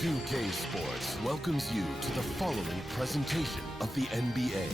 2K Sports welcomes you to the following presentation of the NBA.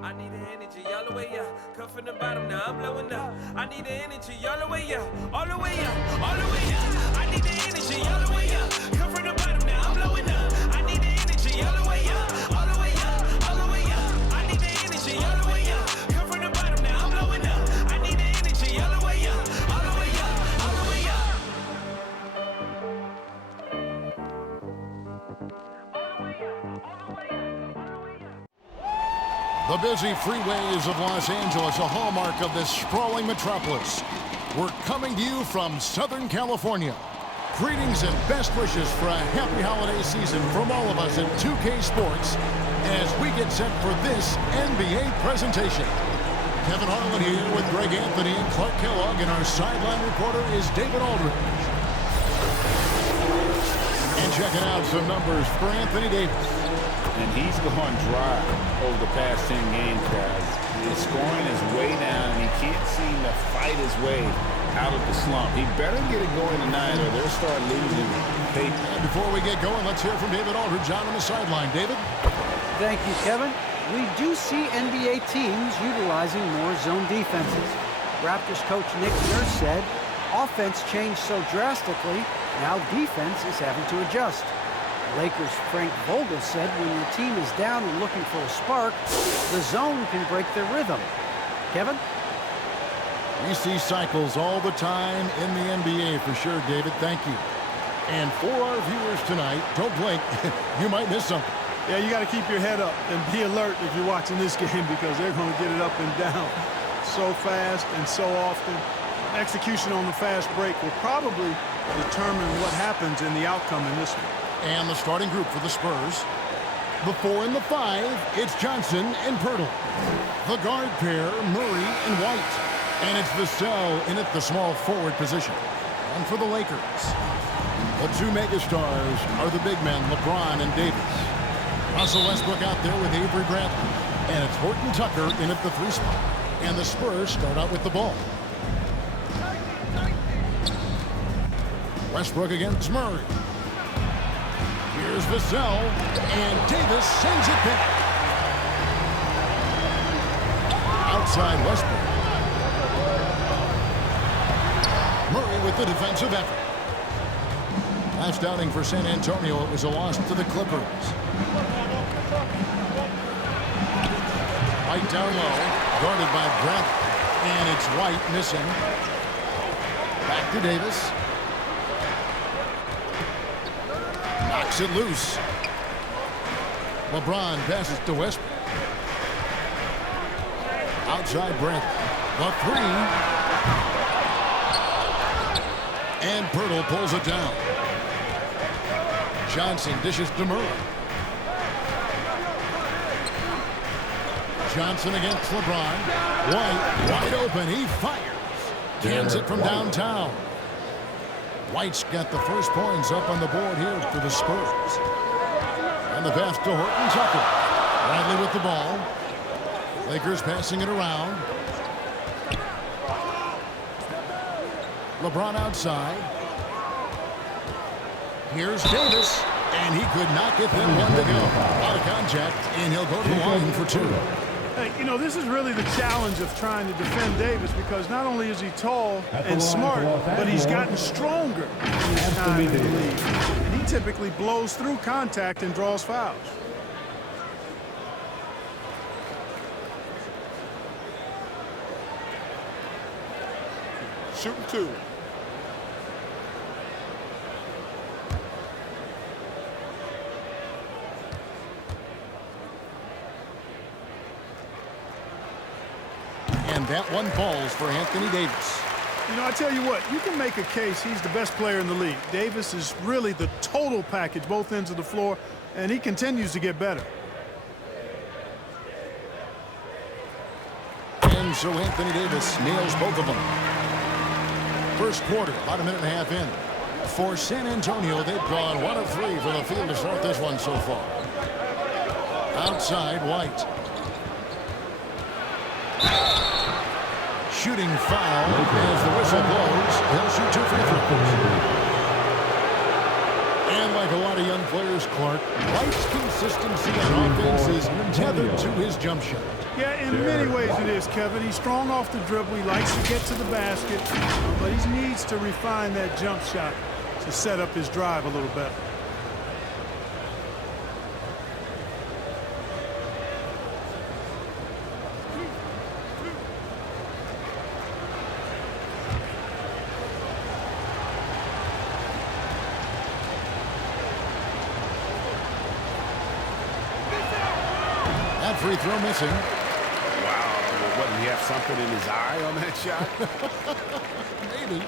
I need the energy all the way up. Come from the bottom, now I'm blowing up. I need the energy all the way up, all the way up, all the way up. I need the energy all the way up. Come from the bottom, now I'm blowing up. I need the energy all the way up, all the way up, all the way up. I need the energy all the way up. Come from the bottom, now I'm blowing up. I need the energy all the way up, all the way up, all the way up. The busy freeways of Los Angeles, a hallmark of this sprawling metropolis. We're coming to you from Southern California. Greetings and best wishes for a happy holiday season from all of us at 2K Sports as we get set for this NBA presentation. Kevin Harlan here with Greg Anthony and Clark Kellogg, and our sideline reporter is David Aldridge. And checking out some numbers for Anthony Davis. And he's gone dry over the past 10 games, guys. His scoring is way down, and he can't seem to fight his way out of the slump. He better get it going tonight, or they'll start losing pace. And before we get going, let's hear from David Aldridge on the sideline. David? Thank you, Kevin. We do see NBA teams utilizing more zone defenses. Raptors coach Nick Nurse said, offense changed so drastically, now defense is having to adjust. Lakers' Frank Vogel said when your team is down and looking for a spark, the zone can break their rhythm. Kevin? We see cycles all the time in the NBA for sure, David. Thank you. And for our viewers tonight, don't blink. You might miss something. Yeah, you got to keep your head up and be alert if you're watching this game because they're going to get it up and down so fast and so often. Execution on the fast break will probably determine what happens in the outcome in this one. And the starting group for the Spurs. The 4 and the 5, it's Johnson and Pirtle. The guard pair, Murray and White. And it's Vassell in at the small forward position. And for the Lakers, the two megastars are the big men, LeBron and Davis. Russell Westbrook out there with Avery Bradley. And it's Horton Tucker in at the 3 spot. And the Spurs start out with the ball. Westbrook against Murray. Here's Vassell, and Davis sends it back. Outside Westbrook. Murray with the defensive effort. Last outing for San Antonio, it was a loss to the Clippers. White down low, guarded by Bradley, and it's White missing. Back to Davis. Knocks it loose. LeBron passes to Westbrook. Outside Bradley. The 3. And Pirtle pulls it down. Johnson dishes to Murray. Johnson against LeBron. White wide open. He fires. Cans it from downtown. White's got the first points up on the board here for the Spurs. And the pass to Horton Tucker. Bradley with the ball. Lakers passing it around. LeBron outside. Here's Davis. And he could not get them one to go. Out of contact, and he'll go to the line for 2. Hey, you know, this is really the challenge of trying to defend Davis because not only is he tall and smart, but he's gotten stronger in his time in the league. And he typically blows through contact and draws fouls. Shooting 2. And that one falls for Anthony Davis. You know, I tell you what, you can make a case he's the best player in the league. Davis is really the total package, both ends of the floor, and he continues to get better. And so Anthony Davis nails both of them. First quarter, about a minute and a half in. For San Antonio, they've gone 1 of 3 for the field to start this one so far. Outside, White. shooting foul. As the whistle blows, he'll shoot 2 free throws. And like a lot of young players, Clark, White's consistency on offense is tethered to his jump shot. Yeah, in many ways it is, Kevin. He's strong off the dribble. He likes to get to the basket, but he needs to refine that jump shot to set up his drive a little better. That free throw missing. Wow. Well, what, did he have something in his eye on that shot? Maybe.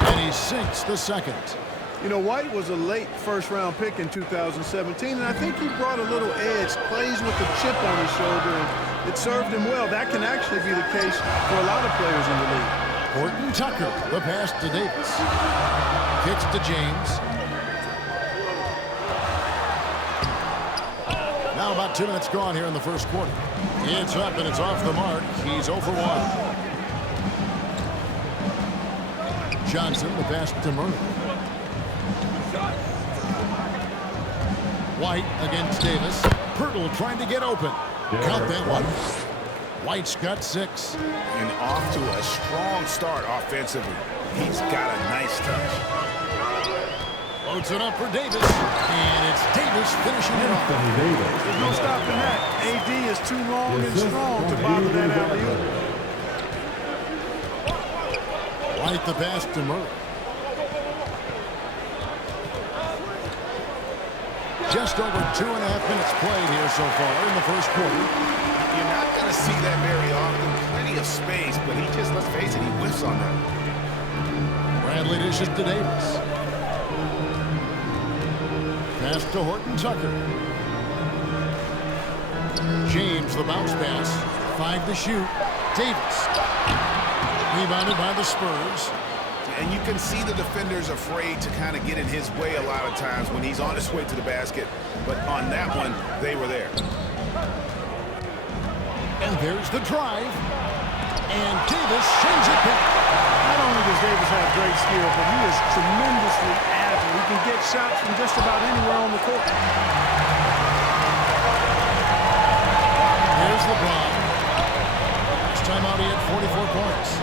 And he sinks the second. You know, White was a late first-round pick in 2017, and I think he brought a little edge, plays with a chip on his shoulder, and it served him well. That can actually be the case for a lot of players in the league. Horton Tucker, the pass to Davis. Kicks to James. Now about 2 minutes gone here in the first quarter. It's up and it's off the mark. He's 0 for 1. Johnson, the pass to Murray. White against Davis. Pirtle trying to get open. Count that one. White's got 6. And off to a strong start offensively. He's got a nice touch. Loads it up for Davis. And it's Davis finishing it off. There's no stopping that. AD is too long and strong to bother that alley-oop. White the pass to Murray. Just over 2.5 minutes played here so far in the first quarter. You're not going to see that very often. Plenty of space, but he just, let's face it, he whiffs on that. Bradley dishes to Davis. Pass to Horton Tucker. James, the bounce pass. 5 to shoot. Davis. Rebounded by the Spurs. And you can see the defender's afraid to kind of get in his way a lot of times when he's on his way to the basket. But on that one, they were there. And there's the drive. And Davis sends it back. Not only does Davis have great skill, but he is tremendously agile. He can get shots from just about anywhere on the court. Here's LeBron. This time out he had 44 points.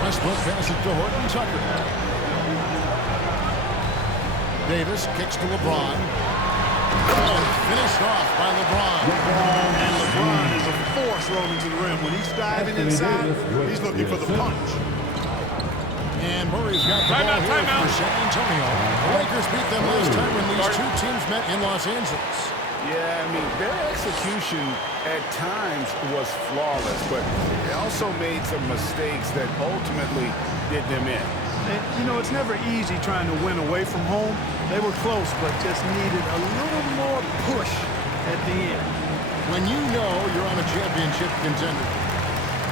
Westbrook passes to Horton Tucker. Davis kicks to LeBron. And finished off by LeBron. And LeBron is a force rolling to the rim. When he's diving inside, he's looking for the punch. And Murray's got the ball here for San Antonio. The Lakers beat them last time when these two teams met in Los Angeles. Yeah, I mean, their execution at times was flawless, but they also made some mistakes that ultimately did them in. And, you know, it's never easy trying to win away from home. They were close, but just needed a little more push at the end. When you know you're on a championship contender,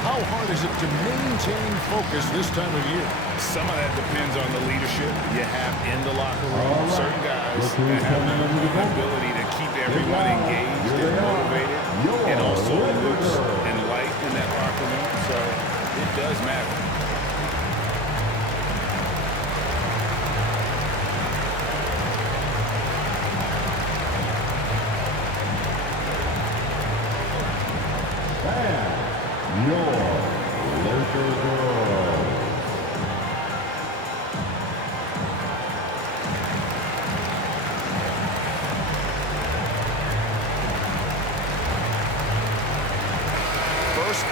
how hard is it to maintain focus this time of year? Some of that depends on the leadership you have in the locker room. Certain guys that have the ability to keep everyone engaged and motivated and also loose and light in that locker room. So it does matter.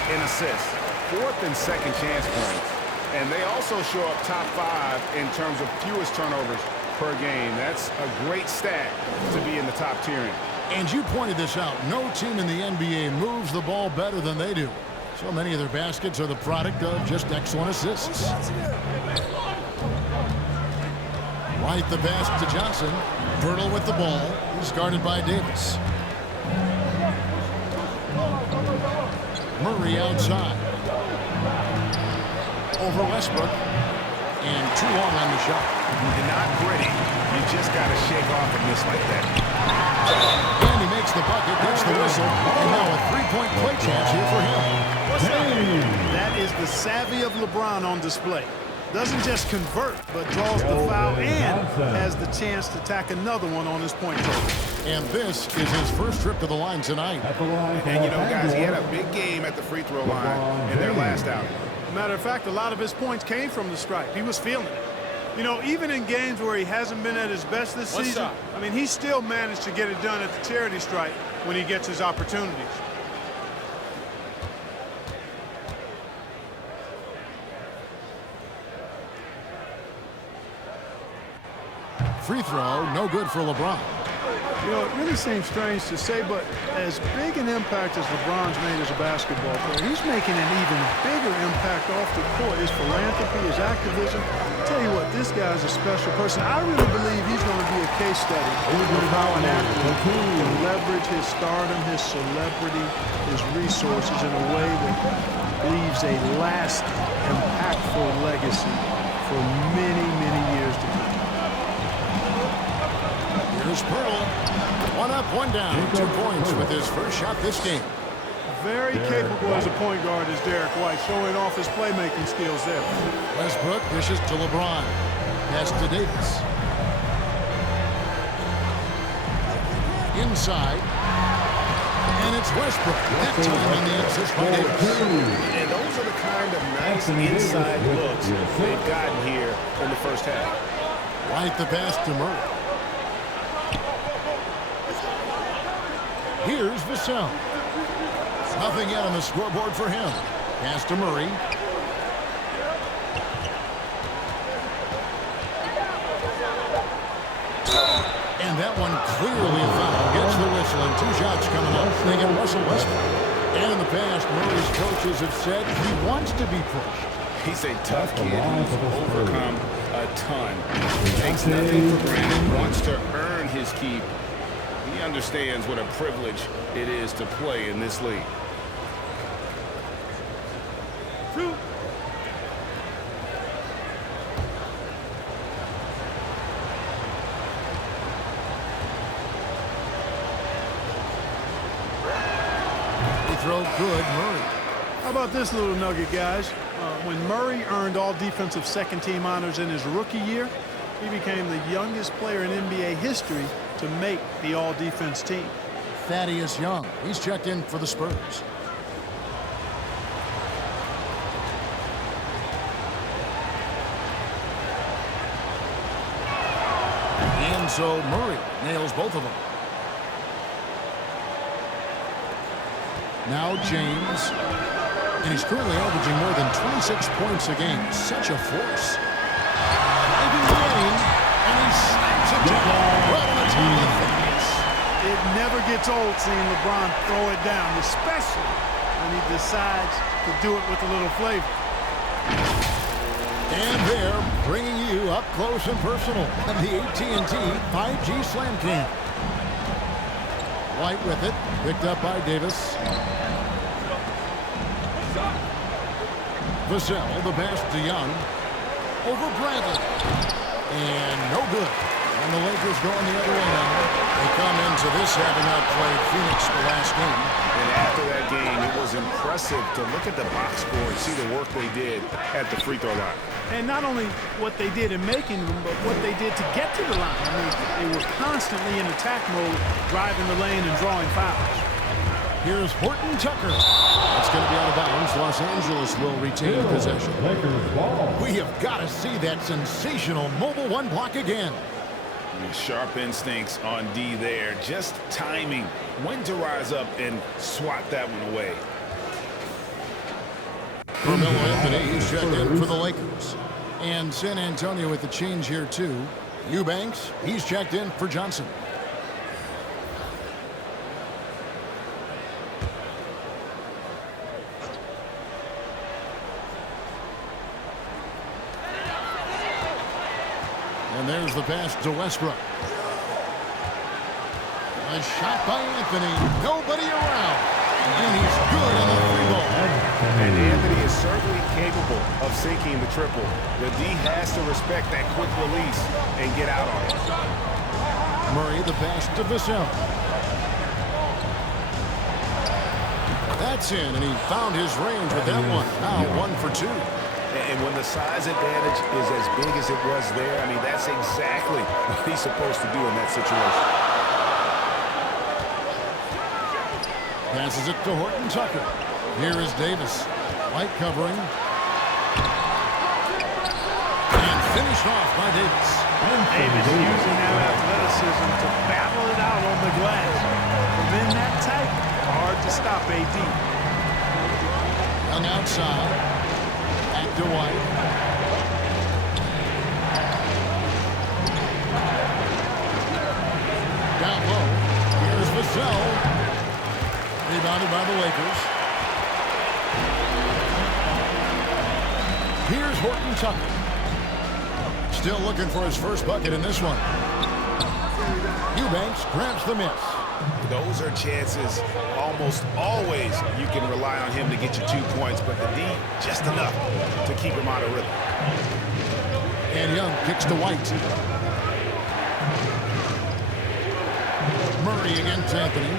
In assists, 4th and 2nd chance points, and they also show up top 5 in terms of fewest turnovers per game. That's a great stat to be in the top tier in. And you pointed this out. No team in the NBA moves the ball better than they do. So many of their baskets are the product of just excellent assists. White the pass to Johnson. Pirtle with the ball. He's guarded by Davis. Murray outside. Over Westbrook. And too long on the shot. You're not gritty. You just got to shake off a miss like that. And he makes the bucket, gets the whistle, and now a three-point play chance here for him. What's that? That is the savvy of LeBron on display. Doesn't just convert, but draws the foul and has the chance to tack another one on his point total. And this is his first trip to the line tonight. And you know, guys, he had a big game at the free throw line in their last outing. Matter of fact, a lot of his points came from the stripe. He was feeling it. You know, even in games where he hasn't been at his best this season, I mean, he still managed to get it done at the charity stripe when he gets his opportunities. Free throw, no good for LeBron. You know, it really seems strange to say, but as big an impact as LeBron's made as a basketball player, he's making an even bigger impact off the court. His philanthropy, his activism. I'll tell you what, this guy's a special person. I really believe he's going to be a case study of how an athlete can leverage his stardom, his celebrity, his resources in a way that leaves a lasting, impactful legacy for many, many years to come. Here's Pirtle. One up, one down. 2 points with his first shot this game. Very capable as a point guard is Derek White, showing off his playmaking skills there. Westbrook dishes to LeBron. Pass to Davis. Inside. And it's Westbrook. That time on the assist by Davis. And those are the kind of nice inside looks they've gotten here in the first half. White the pass to Murray. Here's Vassell. Nothing yet on the scoreboard for him. Pass to Murray. And that one clearly a foul. Gets the whistle and 2 shots coming up. They get Russell Westbrook. And in the past, Murray's coaches have said he wants to be pushed. He's a tough kid who's overcome a ton. Takes nothing for granted, wants to earn his keep. He understands what a privilege it is to play in this league. Throw good, Murray. How about this little nugget, guys? When Murray earned all defensive second-team honors in his rookie year, he became the youngest player in NBA history to make the all-defense team. Thaddeus Young. He's checked in for the Spurs. And so Murray nails both of them. Now James. And he's currently averaging more than 26 points a game. Such a force. Maybe winning, and he snaps it down right on the top of the face. It never gets old seeing LeBron throw it down, especially when he decides to do it with a little flavor. And they're bringing you up close and personal on the AT&T 5G Slam Cam. White with it, picked up by Davis. Vassell, the pass to Young. Over Bradley. And no good. And the Lakers going the other way now. They come into this having outplayed Phoenix the last game. And after that game, it was impressive to look at the box score and see the work they did at the free throw line. And not only what they did in making them, but what they did to get to the line. I mean, they were constantly in attack mode, driving the lane and drawing fouls. Here's Horton Tucker. That's going to be out of bounds. Los Angeles will retain possession. We have got to see that sensational mobile one block again. Sharp instincts on D there. Just timing when to rise up and swat that one away. Carmelo Anthony, he's checked in for the Lakers. And San Antonio with the change here, too. Eubanks, he's checked in for Johnson. And And there's the pass to Westbrook. A shot by Anthony. Nobody around. And he's good on the free ball. And Anthony is certainly capable of sinking the triple. The D has to respect that quick release and get out on it. Murray, the pass to Vassell. That's in, and he found his range with that one. Now 1 for 2. And when the size advantage is as big as it was there, I mean, that's exactly what he's supposed to do in that situation. Passes it to Horton Tucker. Here is Davis. White covering. And finished off by Davis. And Davis using that athleticism to battle it out on the glass. From in that tight, hard to stop AD. Young outside. Back to White. Down low. Here's Vassell. Rebounded by the Lakers. Here's Horton Tucker. Still looking for his first bucket in this one. Eubanks grabs the miss. Those are chances almost always you can rely on him to get you 2 points, but the D, just enough to keep him out of rhythm. And Young kicks to White. Murray against Anthony.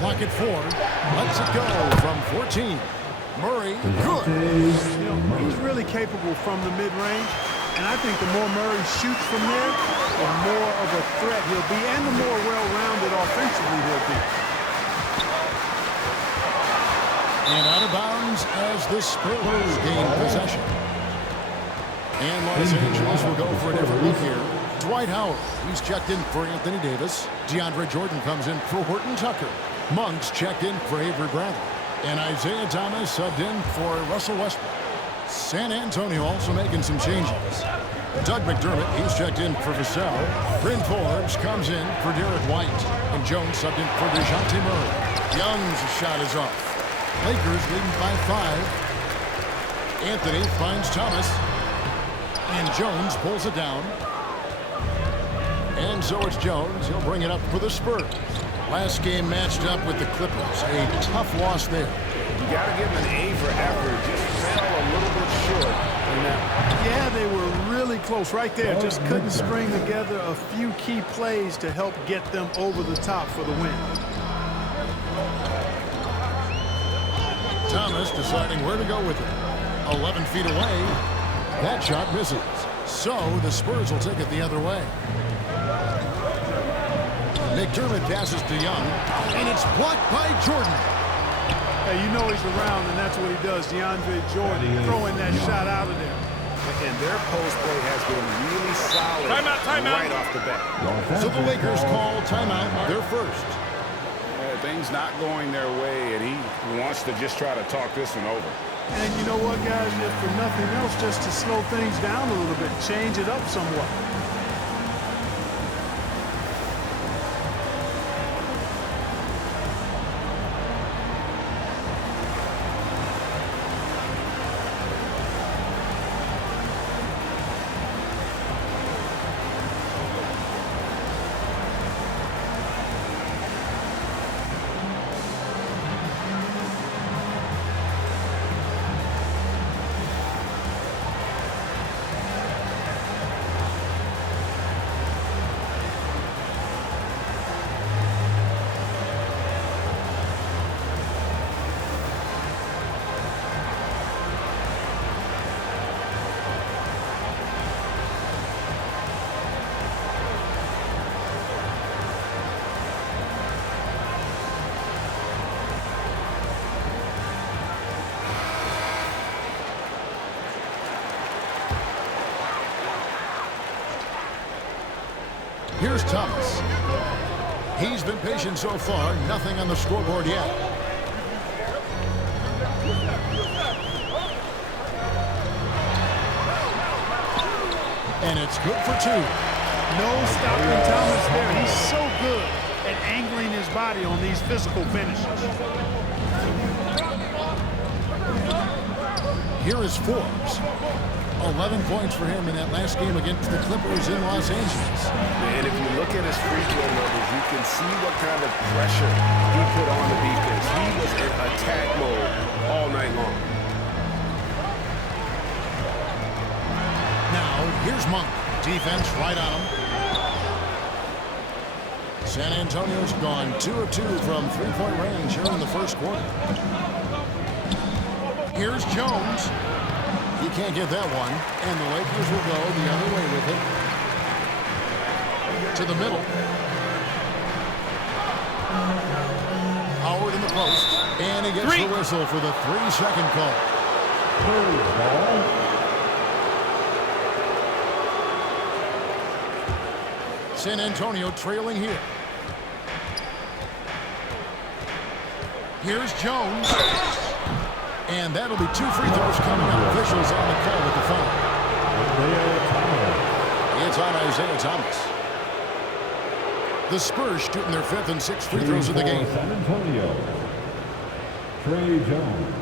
Clock at 4. Lets it go from 14. Murray, good. You know, he's really capable from the mid-range, and I think the more Murray shoots from there, the more of a threat he'll be, and the more well-rounded offensively he'll be. And out of bounds as the Spurs gain possession. And Los Angeles will go for a different look here. Dwight Howard, he's checked in for Anthony Davis. DeAndre Jordan comes in for Horton Tucker. Monks checked in for Avery Bradley. And Isaiah Thomas subbed in for Russell Westbrook. San Antonio also making some changes. Doug McDermott, he's checked in for Vassell. Bryn Forbes comes in for Derek White. And Jones subbed in for DeJounte Murray. Young's shot is off. Lakers leading by 5. Anthony finds Thomas. And Jones pulls it down. And so it's Jones. He'll bring it up for the Spurs. Last game matched up with the Clippers. A tough loss there. You got to give him an A for effort. Just fell a little bit short in that. Yeah, they were really close right there. Just couldn't string together a few key plays to help get them over the top for the win. Thomas deciding where to go with it. 11 feet away. That shot misses. So the Spurs will take it the other way. McDermott passes to Young, and it's blocked by Jordan. Hey, you know he's around, and that's what he does. DeAndre Jordan throwing that shot out of there. And their post play has been really solid right off the bat. So the Lakers call timeout, their first. Things not going their way, and he wants to just try to talk this one over. And you know what, guys? If for nothing else, just to slow things down a little bit, change it up somewhat. Here's Thomas. He's been patient so far. Nothing on the scoreboard yet. And it's good for 2. No stopping Thomas there. He's so good at angling his body on these physical finishes. Here is Forbes. 11 points for him in that last game against the Clippers in Los Angeles. And if you look at his free throw numbers, you can see what kind of pressure he put on the defense. He was in attack mode all night long. Now, here's Monk. Defense right on him. San Antonio's gone 2 of 2 from three-point range here in the first quarter. Here's Jones. He can't get that one, and the Lakers will go the other way with it. To the middle. Howard in the post, and he gets the whistle for the 3-second call. San Antonio trailing here. Here's Jones. And that'll be 2 free throws coming up. Officials on the call with the foul. It's on Isaiah Thomas. The Spurs shooting their 5th and 6th free throws of the game. San Antonio, Trey Jones.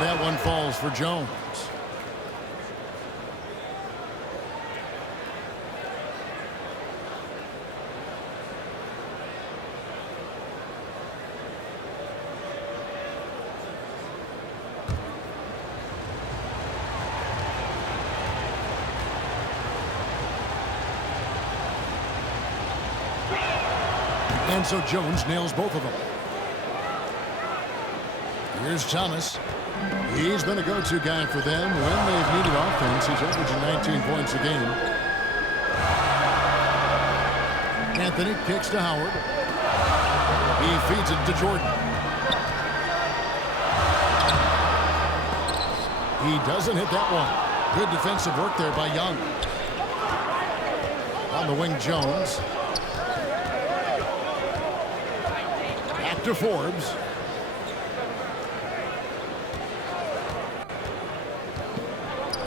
That one falls for Jones. And so Jones nails both of them. Here's Thomas. He's been a go-to guy for them when they've needed offense. He's averaging 19 points a game. Anthony kicks to Howard. He feeds it to Jordan. He doesn't hit that one. Good defensive work there by Young. On the wing, Jones. Back to Forbes.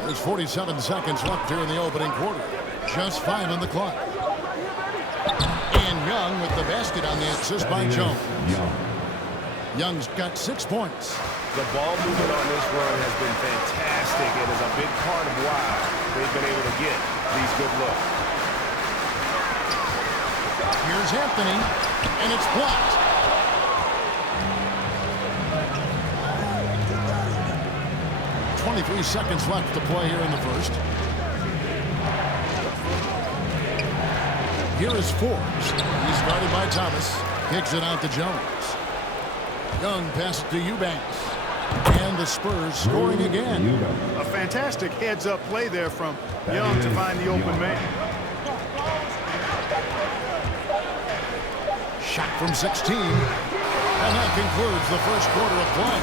There's 47 seconds left here in the opening quarter. Just 5 on the clock. And Young with the basket on the assist by Jones. Young's got 6 points. The ball movement on this run has been fantastic. It is a big part of why they've been able to get these good looks. Here's Anthony, and it's blocked. .23 seconds left to play here in the first. Here is Forbes. He's guarded by Thomas. Kicks it out to Jones. Young pass to Eubanks. And the Spurs scoring again. A fantastic heads-up play there from Young to find the open man. Shot from 16. And that concludes the first quarter of play.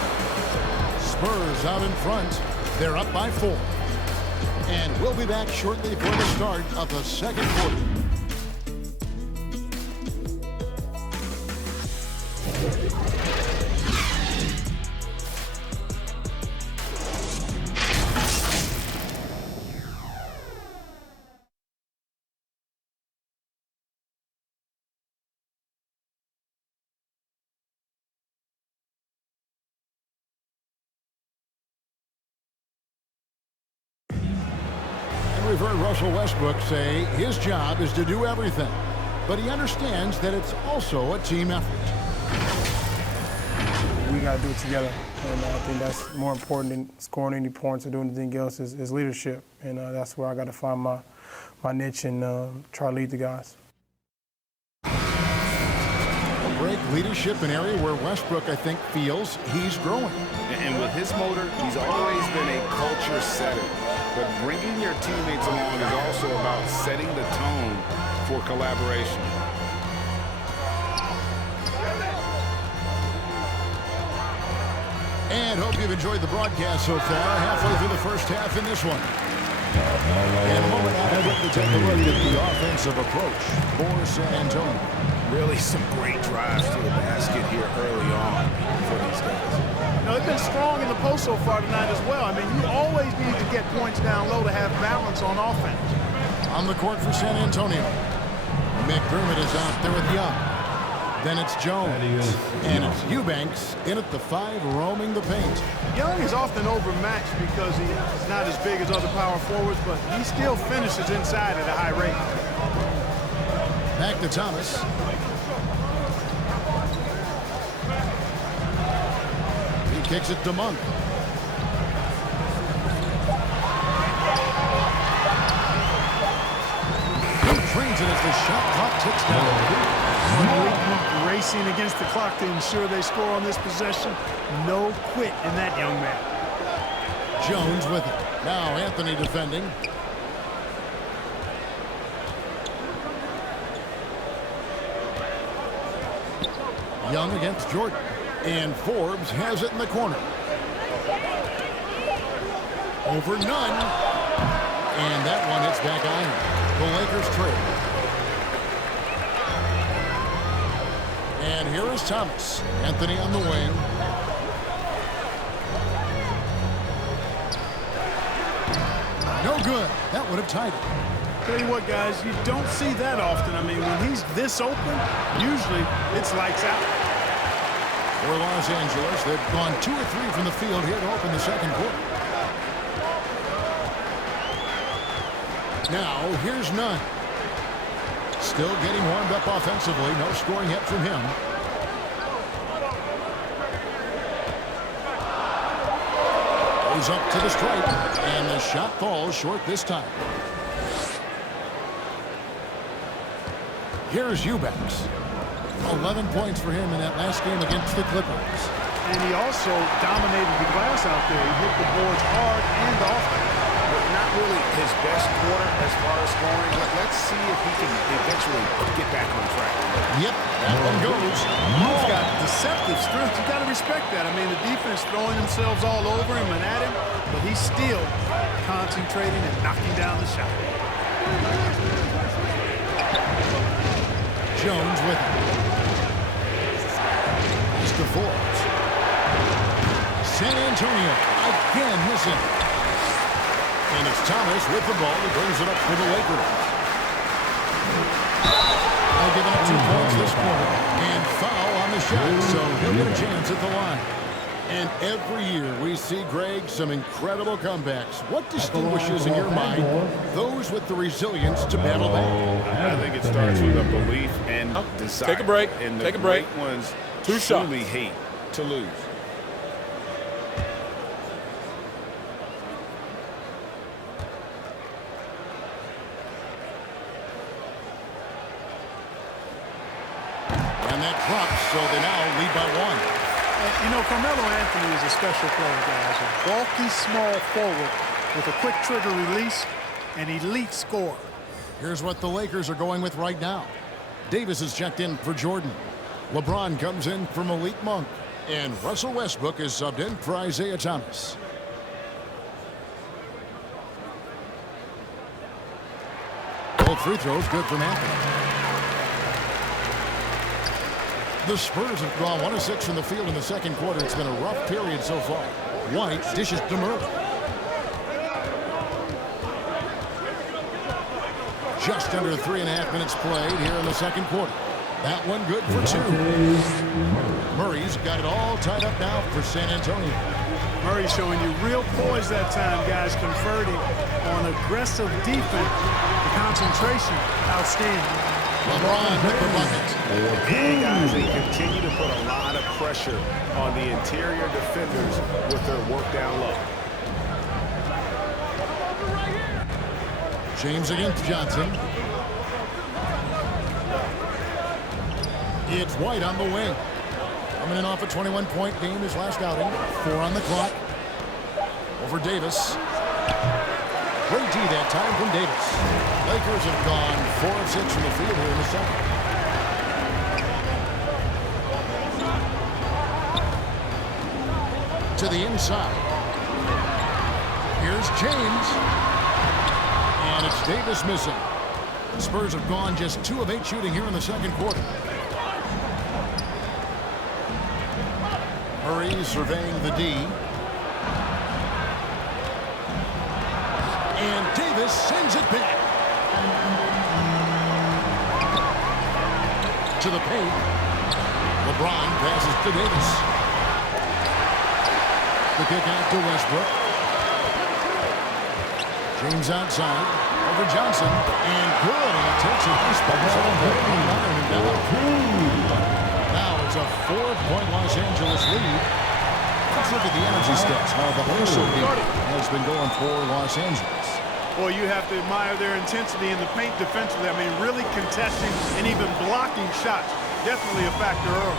Spurs out in front. They're up by 4. And we'll be back shortly for the start of the second quarter. We've heard Russell Westbrook say his job is to do everything, but he understands that it's also a team effort. We got to do it together, and I think that's more important than scoring any points or doing anything else is leadership, and that's where I got to find my niche and try to lead the guys. Break leadership, an area where Westbrook, I think, feels he's growing. And with his motor, he's always been a culture setter. But bringing your teammates along is also about setting the tone for collaboration. And hope you've enjoyed the broadcast so far. Halfway through the first half in this one. In a moment, I'll take a look at the offensive approach for San Antonio. Really some great drives to the basket here early on for these guys. You know, they've been strong in the post so far tonight as well. I mean, you always need to get points down low to have balance on offense. On the court for San Antonio, McDermott is out there with Young. Then it's Jones. And it's Eubanks in at the 5, roaming the paint. Young is often overmatched because he's not as big as other power forwards, but he still finishes inside at a high rate. Back to Thomas. He kicks it to Monk. He trains it as the shot clock ticks down. Racing against the clock to ensure they score on this possession. No quit in that young man. Jones with it. Now Anthony defending. Young against Jordan. And Forbes has it in the corner. Over none. And that one hits back iron. The Lakers trail. And here is Thomas. Anthony on the wing. No good. That would have tied it. Tell you what, guys, you don't see that often. I mean, when he's this open, usually it's lights out. For Los Angeles, they've gone 2 or 3 from the field here to open the second quarter. Now, here's Nunn. Still getting warmed up offensively. No scoring yet from him. Goes up to the stripe, and the shot falls short this time. Here's Eubanks. 11 points for him in that last game against the Clippers. And he also dominated the glass out there. He hit the boards hard and often. But not really his best quarter as far as scoring. Let's see if he can eventually get back on track. Yep, that one goes. He's got deceptive strength. You got to respect that. I mean, the defense throwing themselves all over him and at him, but he's still concentrating and knocking down the shot. Jones with it. It's to Forbes. San Antonio again missing. And it's Thomas with the ball. He brings it up for the Lakers. They'll give up 2 points this quarter. And foul on the shot, so he'll get a chance at the line. And every year we see, Greg, some incredible comebacks. What distinguishes in your mind those with the resilience to battle back? I think it starts with a belief and desire. Take a break. And the Take a break. great ones 2 shots. truly hate to lose. And that drops, so they now lead by 1. You know, Carmelo Anthony is a special player, guys. A bulky, small forward with a quick trigger release, an elite scorer. Here's what the Lakers are going with right now. Davis is checked in for Jordan. LeBron comes in for Malik Monk. And Russell Westbrook is subbed in for Isaiah Thomas. Both free throws good from Anthony. The Spurs have gone 1 of 6 from the field in the second quarter. It's been a rough period so far. White dishes to Murray. Just under 3.5 minutes played here in the second quarter. That one good for 2. Murray's got it all tied up now for San Antonio. Murray showing you real poise that time, guys, converting on aggressive defense. The concentration, outstanding. LeBron with the bucket. And guys, they continue to put a lot of pressure on the interior defenders with their work down low. James against Johnson. It's White on the wing. Coming in off a 21-point game his last outing. 4 on the clock. Over Davis. Great D that time from Davis. Lakers have gone 4 of 6 from the field here in the second. To the inside. Here's James. And it's Davis missing. The Spurs have gone just 2 of 8 shooting here in the second quarter. Murray surveying the D. And Davis sends it back. To the paint. LeBron passes to Davis. The kick out to Westbrook. James outside. Over Johnson. And good. And it takes it. Now it's a 4-point Los Angeles lead. Let's look at the energy stats. How the hustle has been going for Los Angeles. Boy, you have to admire their intensity in the paint defensively. I mean, really contesting and even blocking shots. Definitely a factor early.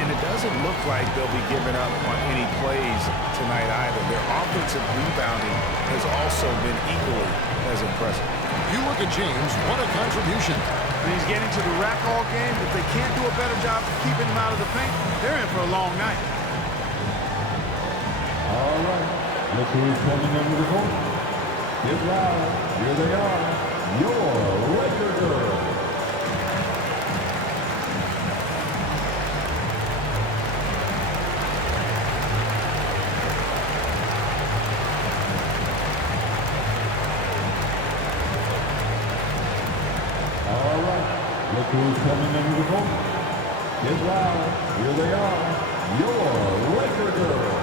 And it doesn't look like they'll be giving up on any plays tonight either. Their offensive rebounding has also been equally as impressive. You look at James, what a contribution. He's getting to the rack all game. If they can't do a better job of keeping him out of the paint, they're in for a long night. All right. Look who's coming under the court. Get loud. Here they are. Your Laker girls. All right. Look who's coming under the court. Get loud. Here they are. Your Laker girls.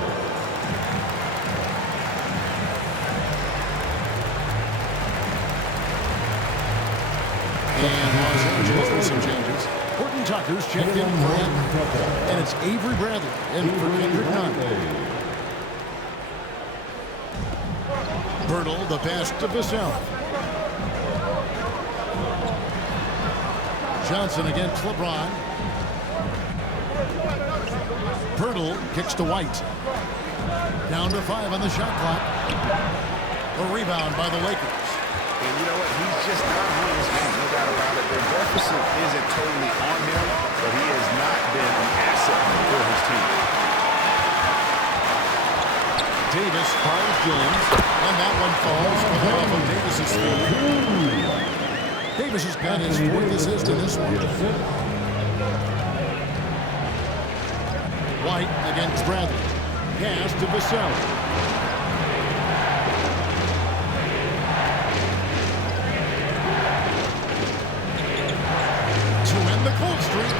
And Los Angeles with some changes. Horton Tucker's checked in for him. And it's Avery Bradley in for Kendrick Nunn. Pirtle, the pass to Vassell. Johnson against LeBron. Pirtle kicks to White. Down to 5 on the shot clock. A rebound by the Lakers. And you know what? He's just not winning this game. No doubt about it. Their deficit isn't totally on him, but he has not been an asset for his team. Davis finds James, and that one falls off of Davis's feet. Davis has got his 4th assist in this one. White against Bradley. Pass to Vassell. The cold streak.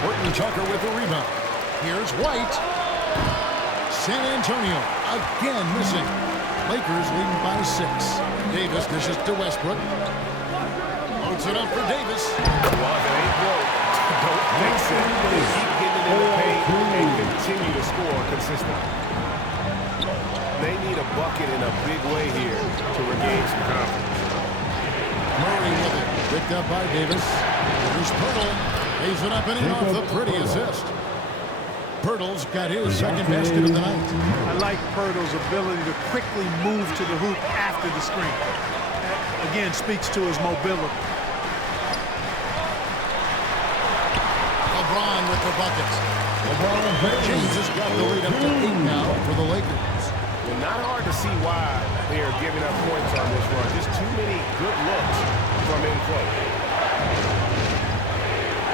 Horton Tucker with the rebound. Here's White. San Antonio again missing. Lakers leading by 6. Davis dishes to Westbrook. Loads it up for Davis. Well, if it ain't broke, don't fix it. They keep getting it in the paint and continue to score consistently. They need a bucket in a big way here to regain some confidence. Murray with it. Picked up by Davis. Here's Pirtle. Lays it up and in off the pretty assist. Pirtle's got his 2nd basket of the night. I like Pirtle's ability to quickly move to the hoop after the screen. That, again, speaks to his mobility. LeBron with the buckets. James has got the lead up to 8 now for the Lakers. Well, not hard to see why they are giving up points on this run. Just too many good looks from in close.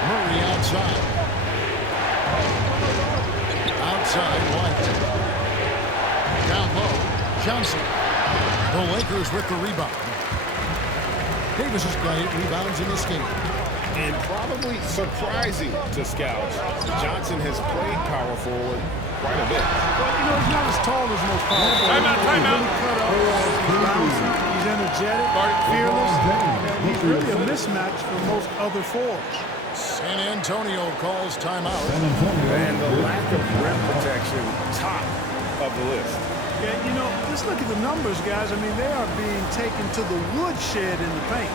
Murray outside. Outside, White. Down low, Johnson. The Lakers with the rebound. Davis has got 8 rebounds in this game. And probably surprising to scouts, Johnson has played power forward quite a bit. Well, you know, he's not as tall as most power forwards. Timeout. Really cut up. He's bouncy. He's energetic, fearless. And he's really a mismatch for most other forwards. San Antonio calls timeout. And the lack of rim protection, top of the list. Yeah, you know, just look at the numbers, guys. I mean, they are being taken to the woodshed in the paint.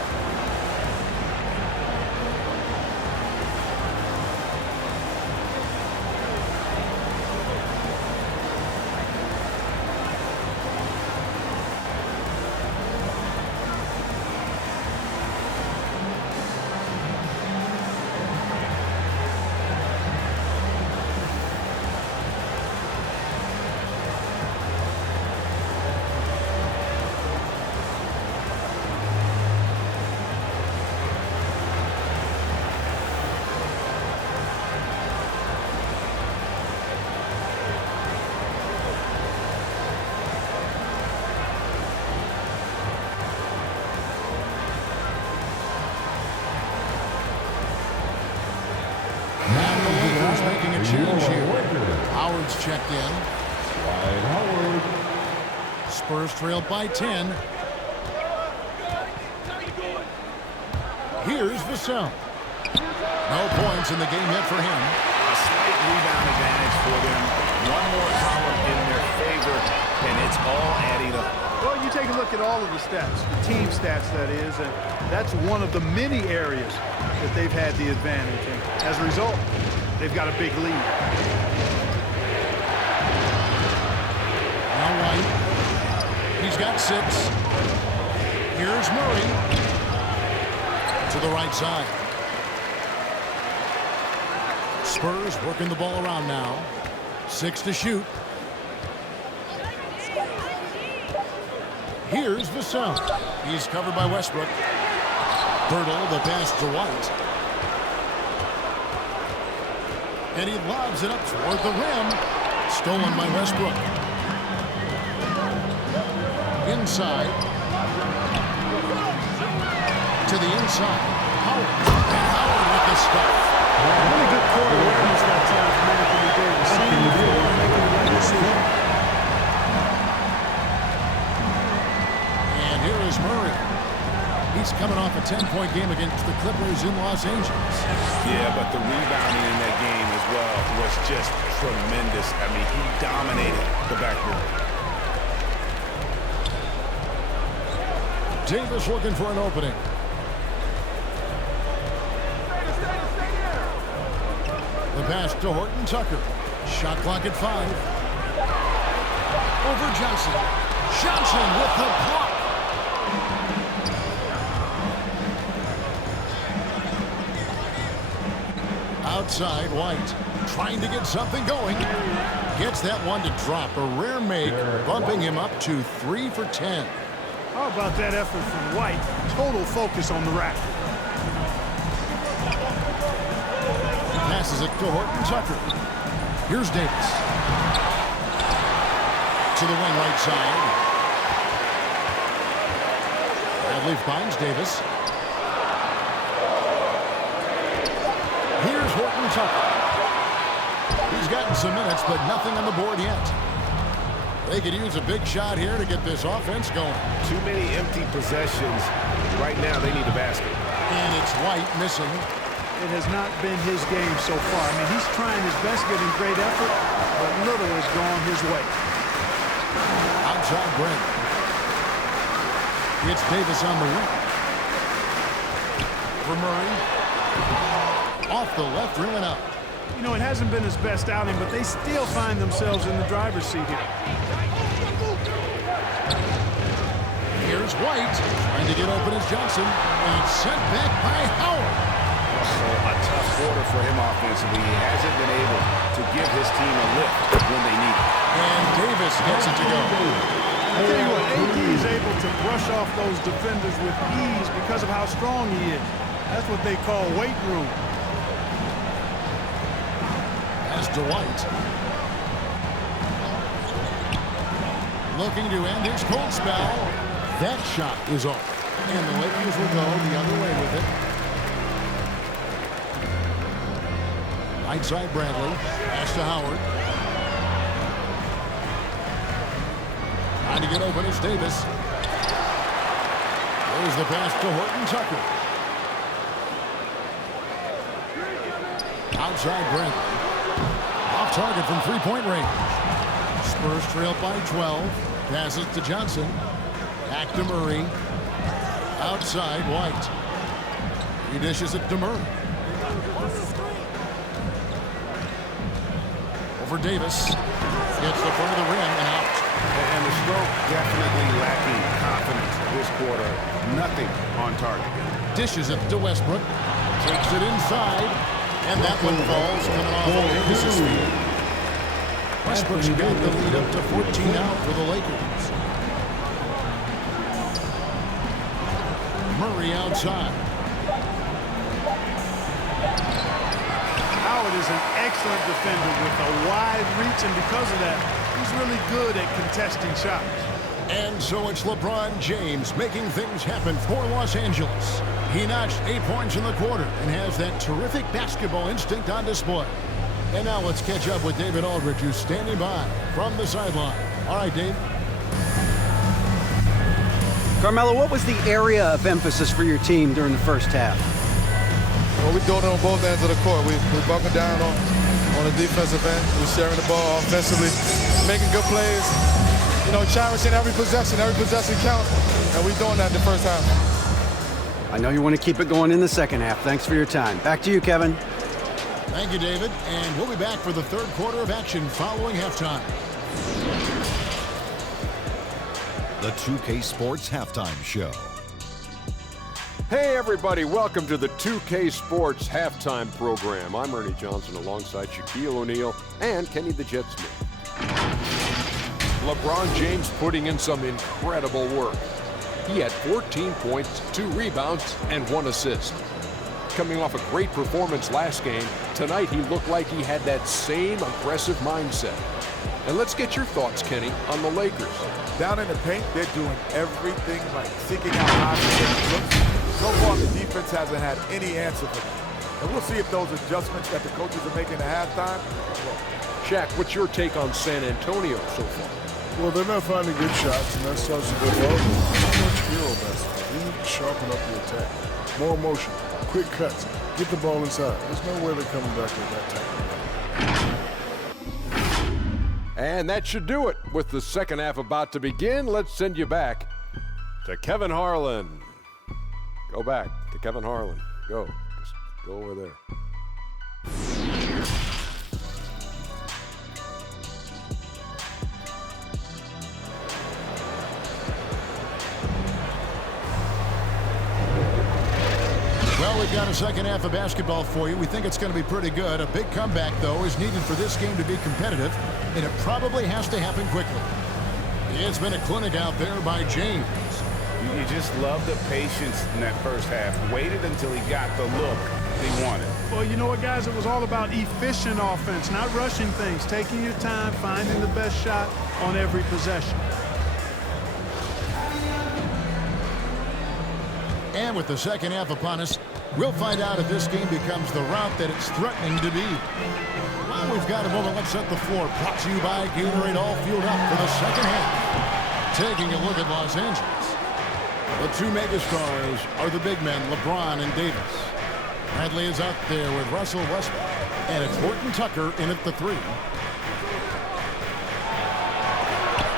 making a change here. Howard's checked in. Dwight Howard. Spurs trailed by 10. Here's Vassell. No points in the game yet for him. A slight rebound advantage for them. One more column in their favor, and it's all adding up. Well, you take a look at all of the stats, the team stats, that is, and that's one of the many areas that they've had the advantage. And as a result, they've got a big lead. Now White. He's got 6. Here's Murray. To the right side. Spurs working the ball around now. 6 to shoot. Here's Vassell. He's covered by Westbrook. Birtle, the pass to White. And he lobs it up toward the rim. Stolen by Westbrook. Inside. To the inside. Howard. And Howard with the stuff. Really good court awareness that time from Anthony Davis. Seeing the floor and making the right decision. And here is Murray. He's coming off a 10-point game against the Clippers in Los Angeles. Yeah, but the rebounding in that game as well was just tremendous. I mean, he dominated the backboard. Davis looking for an opening. The pass to Horton Tucker. Shot clock at 5. Over Johnson. Johnson with the block. Outside, White. Trying to get something going. Gets that one to drop. A rare make, bumping him up to 3 for 10. How about that effort from White? Total focus on the rack. Passes it to Horton Tucker. Here's Davis. To the wing right side. Bradley finds Davis. Here's Horton Tucker. He's gotten some minutes, but nothing on the board yet. They could use a big shot here to get this offense going. Too many empty possessions. Right now, they need a basket. And it's White missing. It has not been his game so far. I mean, he's trying his best, giving great effort, but little has gone his way. Outside Brent. It's Davis on the wing. For Murray. Off the left rim and out. You know, it hasn't been his best outing, but they still find themselves in the driver's seat here. Here's White. Trying to get open as Johnson. And it's sent back by Howard. So a tough quarter for him offensively. He hasn't been able to give his team a lift when they need it. And Davis gets it to go. I tell you what, AD is able to brush off those defenders with ease because of how strong he is. That's what they call weight room. Pass to White. Looking to end his cold spell. That shot is off. And the Lakers will go the other way with it. Right side Bradley. Pass to Howard. Trying to get open is Davis. There's the pass to Horton Tucker. Outside Bradley. Off target from three-point range. Spurs trail by 12. Passes to Johnson. Back to Murray. Outside White. He dishes it to Murray. Over Davis. Gets the front of the rim and out. And the stroke definitely lacking confidence this quarter. Nothing on target. Dishes it to Westbrook. Takes it inside. And that one falls coming off of Davis's feet. Westbrook's got the lead up to 14 out for the Lakers. Murray outside. Howard is an excellent defender with a wide reach, and because of that, he's really good at contesting shots. And so it's LeBron James making things happen for Los Angeles. He notched 8 points in the quarter and has that terrific basketball instinct on display. And now let's catch up with David Aldridge, who's standing by from the sideline. All right, Dave. Carmelo, what was the area of emphasis for your team during the first half? Well, we're doing it on both ends of the court. We're buckling down on the defensive end. We're sharing the ball offensively, making good plays, you know, cherishing every possession counts, and we're doing that in the first half. I know you want to keep it going in the second half. Thanks for your time. Back to you, Kevin. Thank you, David. And we'll be back for the third quarter of action following halftime. The 2K Sports Halftime Show. Hey everybody, welcome to the 2K Sports Halftime Program. I'm Ernie Johnson alongside Shaquille O'Neal and Kenny the Jet Smith. LeBron James putting in some incredible work. He had 14 points, 2 rebounds, and 1 assist. Coming off a great performance last game, tonight he looked like he had that same aggressive mindset. And let's get your thoughts, Kenny, on the Lakers. Down in the paint, they're doing everything right, seeking out high looks. So far, the defense hasn't had any answer for them. And we'll see if those adjustments that the coaches are making at halftime work. Shaq, what's your take on San Antonio so far? Well, they're not finding good shots, and that starts to go well. Too much hero basketball. We need to sharpen up the attack. More motion, quick cuts, get the ball inside. There's no way they're coming back with that type of play. And that should do it. With the second half about to begin, let's send you back to Kevin Harlan. Go back to Kevin Harlan. Go. Just go over there. Well, we've got a second half of basketball for you. We think it's going to be pretty good. A big comeback, though, is needed for this game to be competitive, and it probably has to happen quickly. It's been a clinic out there by James. You just love the patience in that first half. Waited until he got the look he wanted. Well, you know what, guys? It was all about efficient offense, not rushing things, taking your time, finding the best shot on every possession. And with the second half upon us, we'll find out if this game becomes the route that it's threatening to be. Well, we've got a moment. Let's set the floor. Brought to you by Gatorade, all fueled up for the second half. Taking a look at Los Angeles. The two megastars are the big men, LeBron and Davis. Bradley is out there with Russell Westbrook. And it's Horton Tucker in at the 3.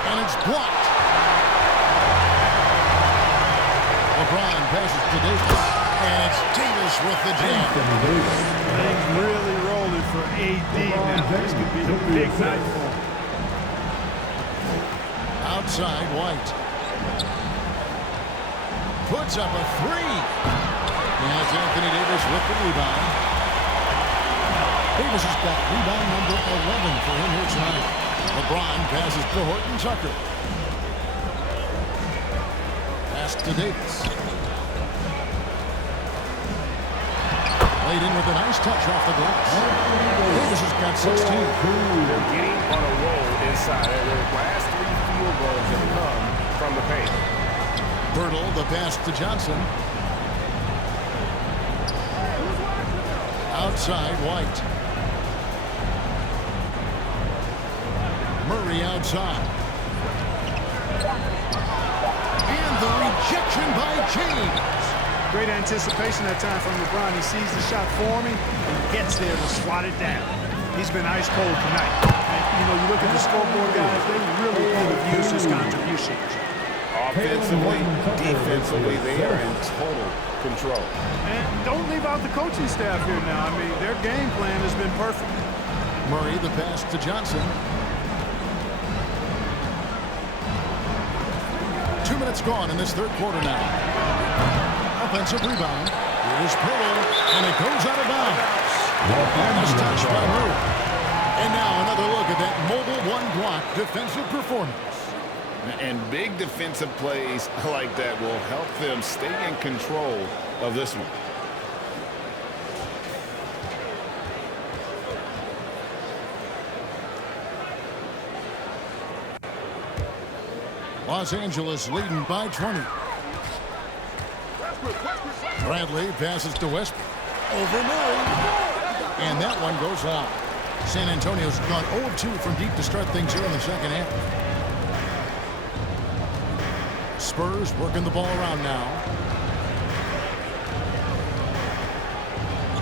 And it's blocked. LeBron passes to Davis. And it's Davis with the jam. Things really rolling for AD now. This could be a big night for him. Outside, White. Puts up a 3. That's Anthony Davis with the rebound. Davis has got rebound number 11 for him here tonight. LeBron passes to Horton Tucker. Pass to Davis. Laid in with a nice touch off the glass. Davis has got 16. They're getting on a roll inside. Their last 3 field goals have come from the paint. Birtle, the pass to Johnson. Outside, White. Murray outside. And the rejection by James. Great anticipation that time from LeBron. He sees the shot forming and gets there to swat it down. He's been ice cold tonight. And, you know, you look at the scoreboard, guys, they really could have used his contribution. Offensively, defensively, they are in total control. And don't leave out the coaching staff here now. I mean, their game plan has been perfect. Murray, the pass to Johnson. 2 minutes gone in this third quarter now. Offensive rebound. Here's Pirlo, and it goes out of bounds. Nice touch by Murray. And now another look at that mobile one-block defensive performance. And big defensive plays like that will help them stay in control of this one. Los Angeles leading by 20. Bradley passes to Westbrook. Over Murray. And that one goes long. San Antonio's gone 0-2 from deep to start things here in the second half. Spurs working the ball around now.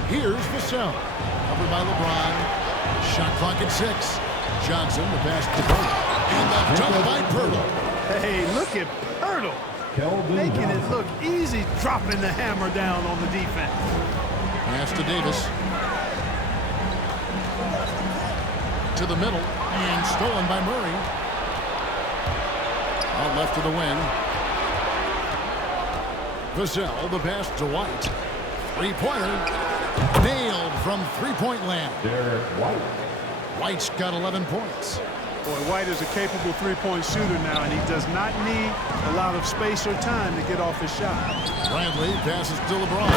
Here's Vassell. Covered by LeBron. Shot clock at 6. Johnson, the pass to Pirtle. And the jump by Pirtle. Hey, look at Pirtle. Making it look easy, dropping the hammer down on the defense. Pass to Davis. To the middle. And stolen by Murray. Out left to the wing. Vassell, the pass to White. Three-pointer. Nailed from three-point land. White's got 11 points. Boy, White is a capable three-point shooter now, and he does not need a lot of space or time to get off his shot. Bradley passes to LeBron.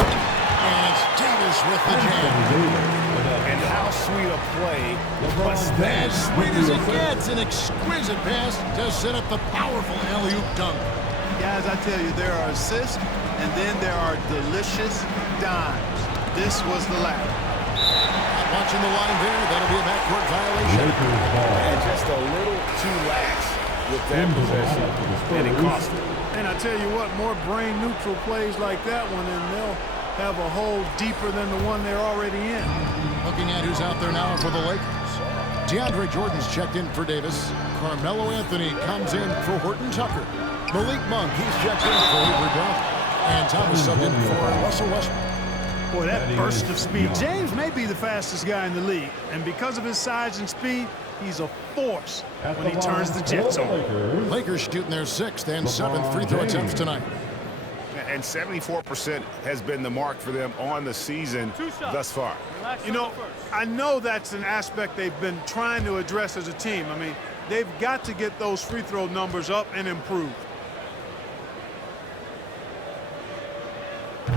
And it's Davis with the jam. And how sweet a play. As sweet as it gets, an exquisite pass to set up the powerful alley-oop dunk. Guys, I tell you, there are assists, and then there are delicious dimes. This was the latter. Watching the line there, that'll be a backcourt violation. And just a little too lax with that possession, and it cost him. And I tell you what, more brain-neutral plays like that one, and they'll have a hole deeper than the one they're already in. Looking at who's out there now for the Lakers. DeAndre Jordan's checked in for Davis. Carmelo Anthony comes in for Horton Tucker. Malik Monk, he's checked in for Avery Bradley. And Thomas subbed in for Russell Westbrook. Boy, that burst of speed. James may be the fastest guy in the league, and because of his size and speed, he's a force when he turns the jets on. Lakers shooting their 6th and 7th free throw attempts tonight. And 74% has been the mark for them on the season thus far. You know, I know that's an aspect they've been trying to address as a team. I mean, they've got to get those free throw numbers up and improve.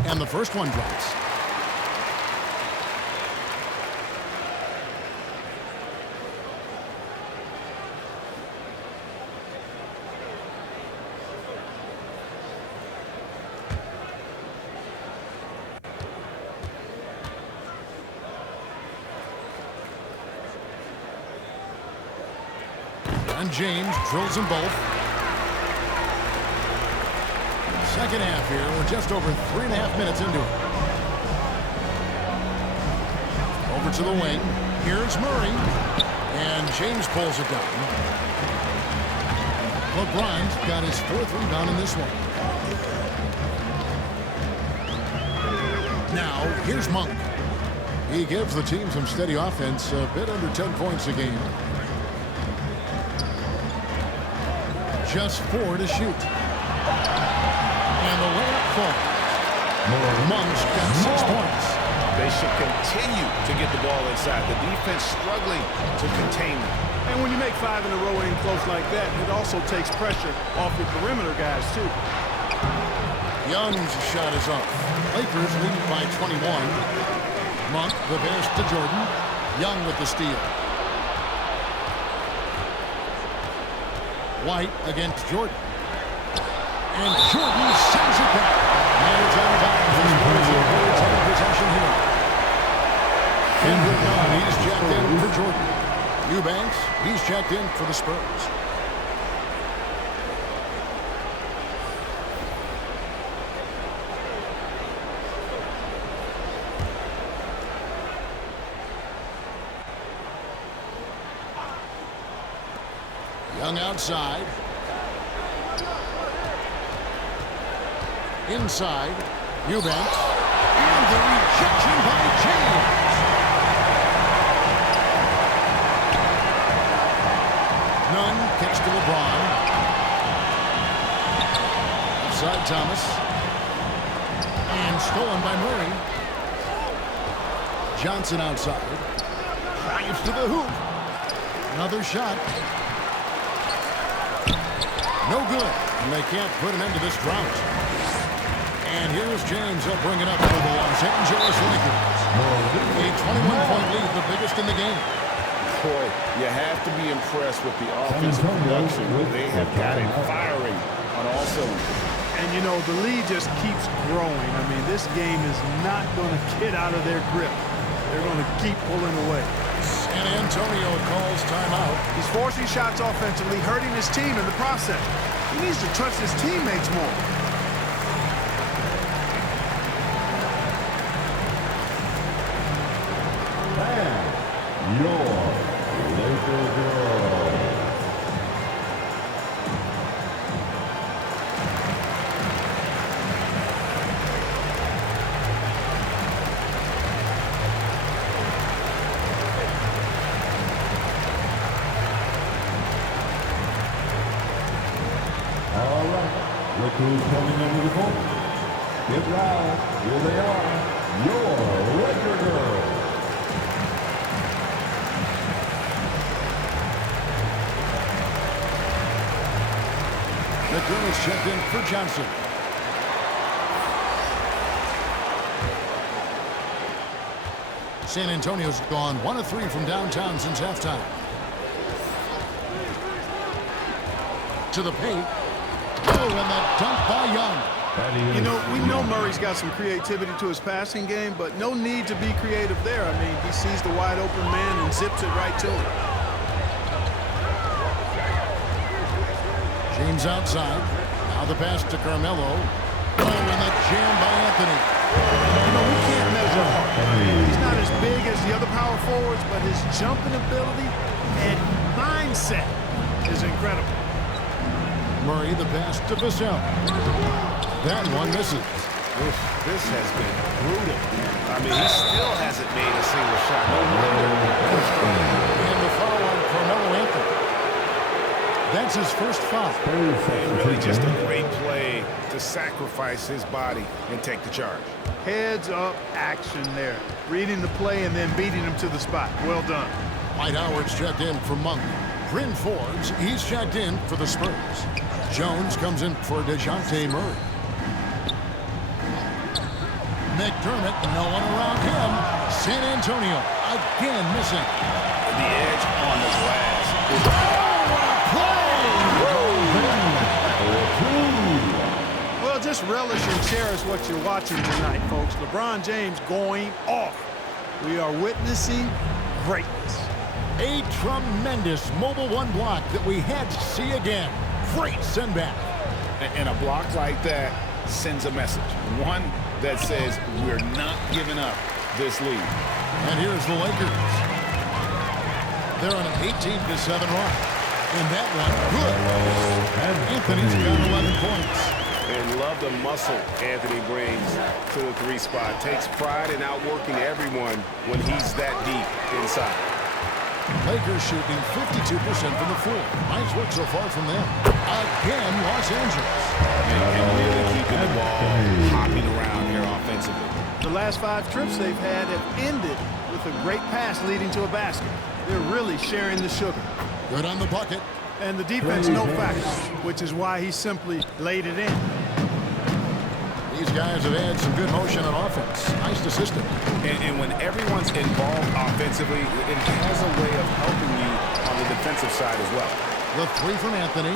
And the first one drops. And James drills them both. Second half here. We're just over 3.5 minutes into it. Over to the wing. Here's Murray. And James pulls it down. LeBron's got his 4th rebound in this one. Now, here's Monk. He gives the team some steady offense, a bit under 10 points a game. Just 4 to shoot. And the layup falls. Monk's got 6 points. They should continue to get the ball inside. The defense struggling to contain them. And when you make 5 in a row in close like that, it also takes pressure off the perimeter guys, too. Young's shot is off. Lakers lead by 21. Monk, the pass to Jordan. Young with the steal. White against Jordan. And Jordan sends it back. And it's out of bounds. The Spurs have taken possession here. Kendrick Nunn, he's checked in for Jordan. Eubanks, he's checked in for the Spurs. Young outside. Inside. Eubanks. And the rejection by James. Nunn kicks to LeBron. Outside Thomas. And stolen by Murray. Johnson outside. Drives to the hoop. Another shot. No good. And they can't put an end to this drought. And here's James. He'll bring it up for the Los Angeles Lakers. A 21-point lead, the biggest in the game. Boy, you have to be impressed with the offensive production. They have got it firing on all cylinders. And, you know, the lead just keeps growing. I mean, this game is not going to get out of their grip. They're going to keep pulling away. San Antonio calls timeout. He's forcing shots offensively, hurting his team in the process. He needs to trust his teammates more. And your Laker girls. All right, look who's coming into the court. Get loud, here they are, your Laker girls. McDermott's checked in for Johnson. San Antonio's gone 1 of 3 from downtown since halftime. To the paint. Oh, and that dunk by Young. You know, we know Murray's got some creativity to his passing game, but no need to be creative there. I mean, he sees the wide open man and zips it right to him. James outside. Now the pass to Carmelo. Oh, and that jam by Anthony. You know, we can't measure Hart. He's not as big as the other power forwards, but his jumping ability and mindset is incredible. Murray, the pass to Vassell. That one misses. This has been brutal. I mean, he still hasn't made a single shot. No wonder. And the foul on Carmelo Anthony. That's his first foul. And really just a great play to sacrifice his body and take the charge. Heads-up action there. Reading the play and then beating him to the spot. Well done. Mike Howard's checked in for Monk. Bryn Forbes, he's checked in for the Spurs. Jones comes in for DeJounte Murray. McDermott, no one around him. San Antonio again missing. The edge on the glass. Well, just relish and cherish what you're watching tonight, folks. LeBron James going off. We are witnessing greatness. A tremendous Mobile One block that we had to see again. Great send back. And a block like that sends a message. One that says we're not giving up this lead. And here's the Lakers. They're on an 18-7 run. And that one, good. Anthony's got 11 points. And love the muscle Anthony brings to the 3 spot. Takes pride in outworking everyone when he's that deep inside. Lakers shooting 52% from the floor. Nice work so far from them. Again, Los Angeles. And really keeping the ball hopping around here offensively. The last 5 trips they've had have ended with a great pass leading to a basket. They're really sharing the sugar. Good on the bucket. And the defense no factor, which is why he simply laid it in. These guys have had some good motion on offense. Nice to system. And when everyone's involved offensively, it has a way of helping you on the defensive side as well. The 3 from Anthony.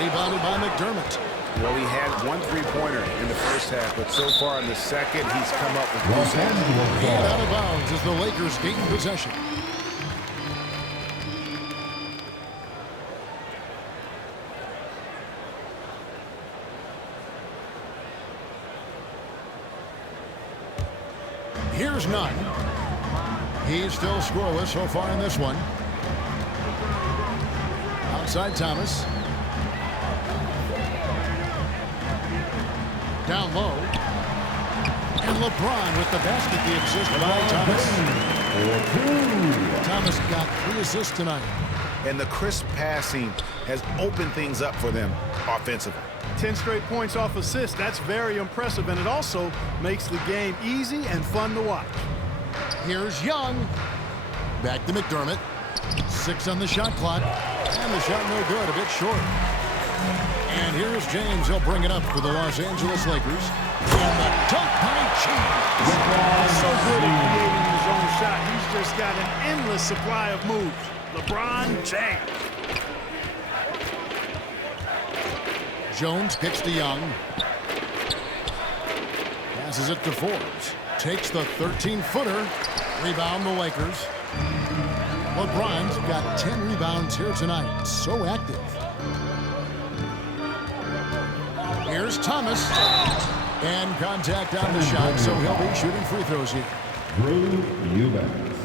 Rebounded by McDermott. Well, he had 1 3-pointer in the first half, but so far in the second, he's come up with loose ends. And out of bounds as the Lakers gain possession. Here's Nunn. He's still scoreless so far in this one. Outside Thomas. Down low. And LeBron with the basket, the assist by Thomas. Thomas got 3 assists tonight. And the crisp passing has opened things up for them offensively. 10 straight points off assists. That's very impressive, and it also makes the game easy and fun to watch. Here's Young. Back to McDermott. 6 on the shot clock. And the shot no good, a bit short. And here's James. He'll bring it up for the Los Angeles Lakers. And the dunk by James. So good at creating his own shot. He's just got an endless supply of moves. LeBron James. Jones kicks to Young. Passes it to Forbes. Takes the 13-footer. Rebound the Lakers. LeBron's got 10 rebounds here tonight. So active. Here's Thomas. And contact on the shot, so he'll be shooting free throws here. Drew Eubanks.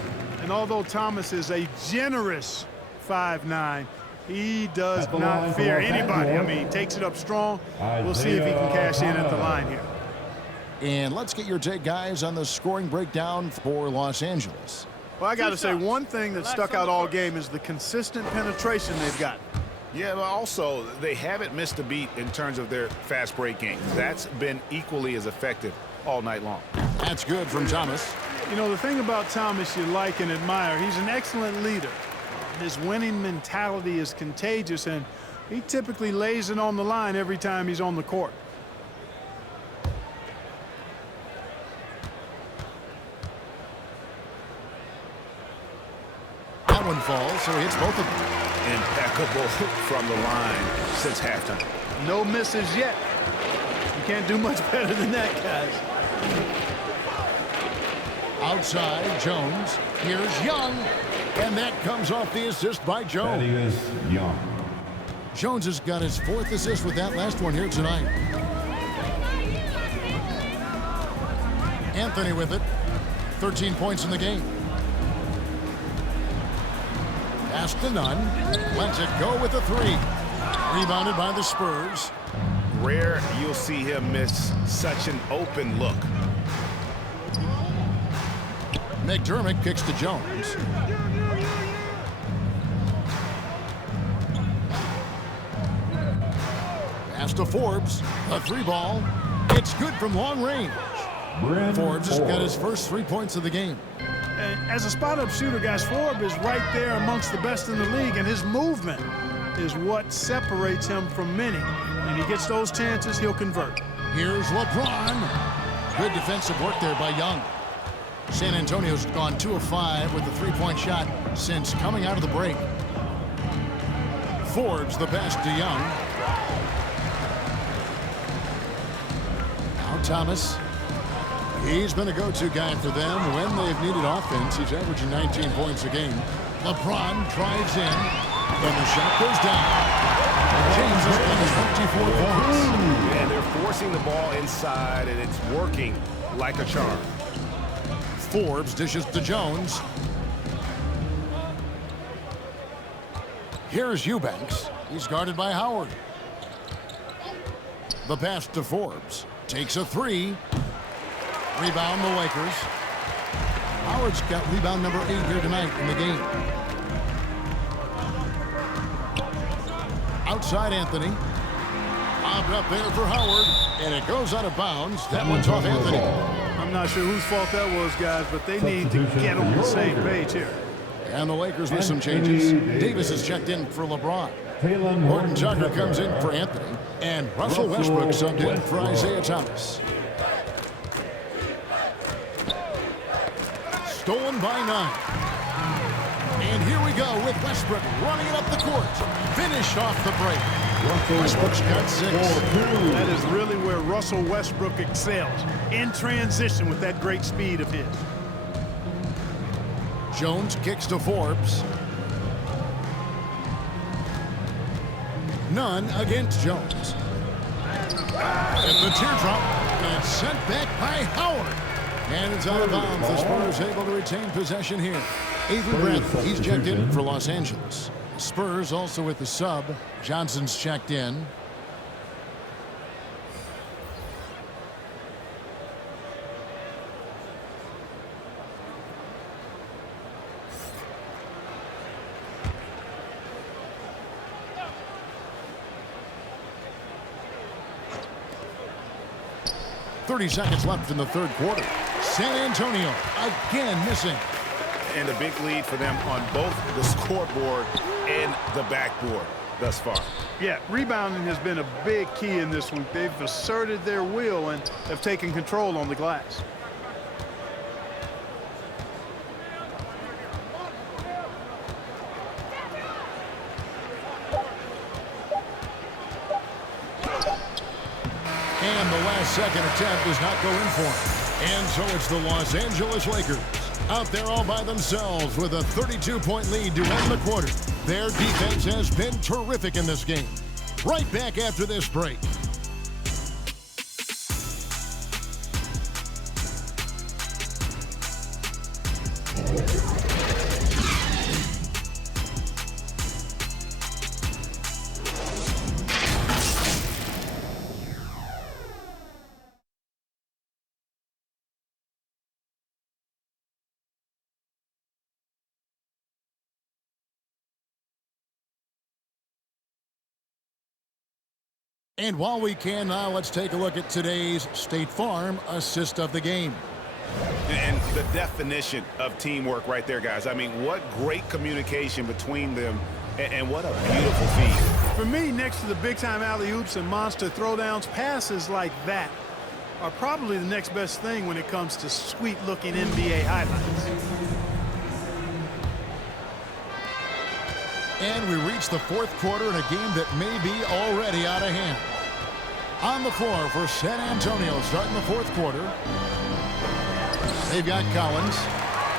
And although Thomas is a generous 5'9", he does not fear anybody. I mean, he takes it up strong. We'll see if he can cash in at the line here. And let's get your take, guys, on the scoring breakdown for Los Angeles. Well, I got to say, one thing that stuck out all game is the consistent penetration they've got. Yeah, but also, they haven't missed a beat in terms of their fast break game. That's been equally as effective all night long. That's good from Thomas. You know, the thing about Thomas you like and admire, he's an excellent leader. His winning mentality is contagious, and he typically lays it on the line every time he's on the court. That one falls, so he hits both of them. Impeccable from the line since halftime. No misses yet. You can't do much better than that, guys. Outside, Jones. Here's Young. And that comes off the assist by Jones. Thaddeus Young. Jones has got his 4th assist with that last one here tonight. Anthony with it. 13 points in the game. Pass to Nunn. Lets it go with a 3. Rebounded by the Spurs. Rare you'll see him miss such an open look. McDermott kicks to Jones. Pass to Forbes. A 3-ball. It's good from long range. Forbes has got his first 3 points of the game. And as a spot-up shooter, guys, Forbes is right there amongst the best in the league, and his movement is what separates him from many. When he gets those chances, he'll convert. Here's LeBron. Good defensive work there by Young. San Antonio's gone 2 of 5 with a 3-point shot since coming out of the break. Forbes the pass to Young. Now Thomas. He's been a go-to guy for them when they've needed offense. He's averaging 19 points a game. LeBron drives in, and the shot goes down. James has got 24 points. And they're forcing the ball inside, and it's working like a charm. Forbes dishes to Jones. Here's Eubanks. He's guarded by Howard. The pass to Forbes. Takes a 3. Rebound the Lakers. Howard's got rebound number 8 here tonight in the game. Outside Anthony. Bobbed up there for Howard. And it goes out of bounds. That one's off Anthony. I'm not sure whose fault that was, guys, but they need to get on the same page here. And the Lakers with some changes. Davis is checked in for LeBron. Horton Tucker comes in for Anthony. And Russell Westbrook subbed in for Isaiah Thomas. Stolen by Nunn. And here we go with Westbrook running it up the court. Finished off the break. Westbrook's got 6. That is really where Russell Westbrook excels. In transition with that great speed of his. Jones kicks to Forbes. Nunn against Jones. And the teardrop. And sent back by Howard. And it's out of bounds. The Spurs able to retain possession here. Avery Bradley, he's checked in for Los Angeles. Spurs also with the sub. Johnson's checked in. .30 seconds left in the third quarter. San Antonio again missing. And a big lead for them on both the scoreboard and the backboard thus far. Yeah, rebounding has been a big key in this one. They've asserted their will and have taken control on the glass. And the last second attempt does not go in for him. And so it's the Los Angeles Lakers Out there all by themselves with a 32-point lead to end the quarter. Their defense has been terrific in this game. Right back after this break. And while we can now, let's take a look at today's State Farm assist of the game. And the definition of teamwork right there, guys. I mean, what great communication between them, and what a beautiful feed. For me, next to the big-time alley-oops and monster throwdowns, passes like that are probably the next best thing when it comes to sweet-looking NBA highlights. And we reach the fourth quarter in a game that may be already out of hand. On the floor for San Antonio starting the fourth quarter. They've got Collins,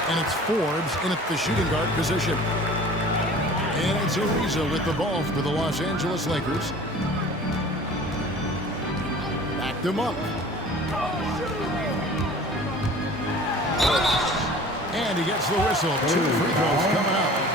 and it's Forbes in at the shooting guard position. And it's Ariza with the ball for the Los Angeles Lakers. Back them up. And he gets the whistle. 2 free throws coming up.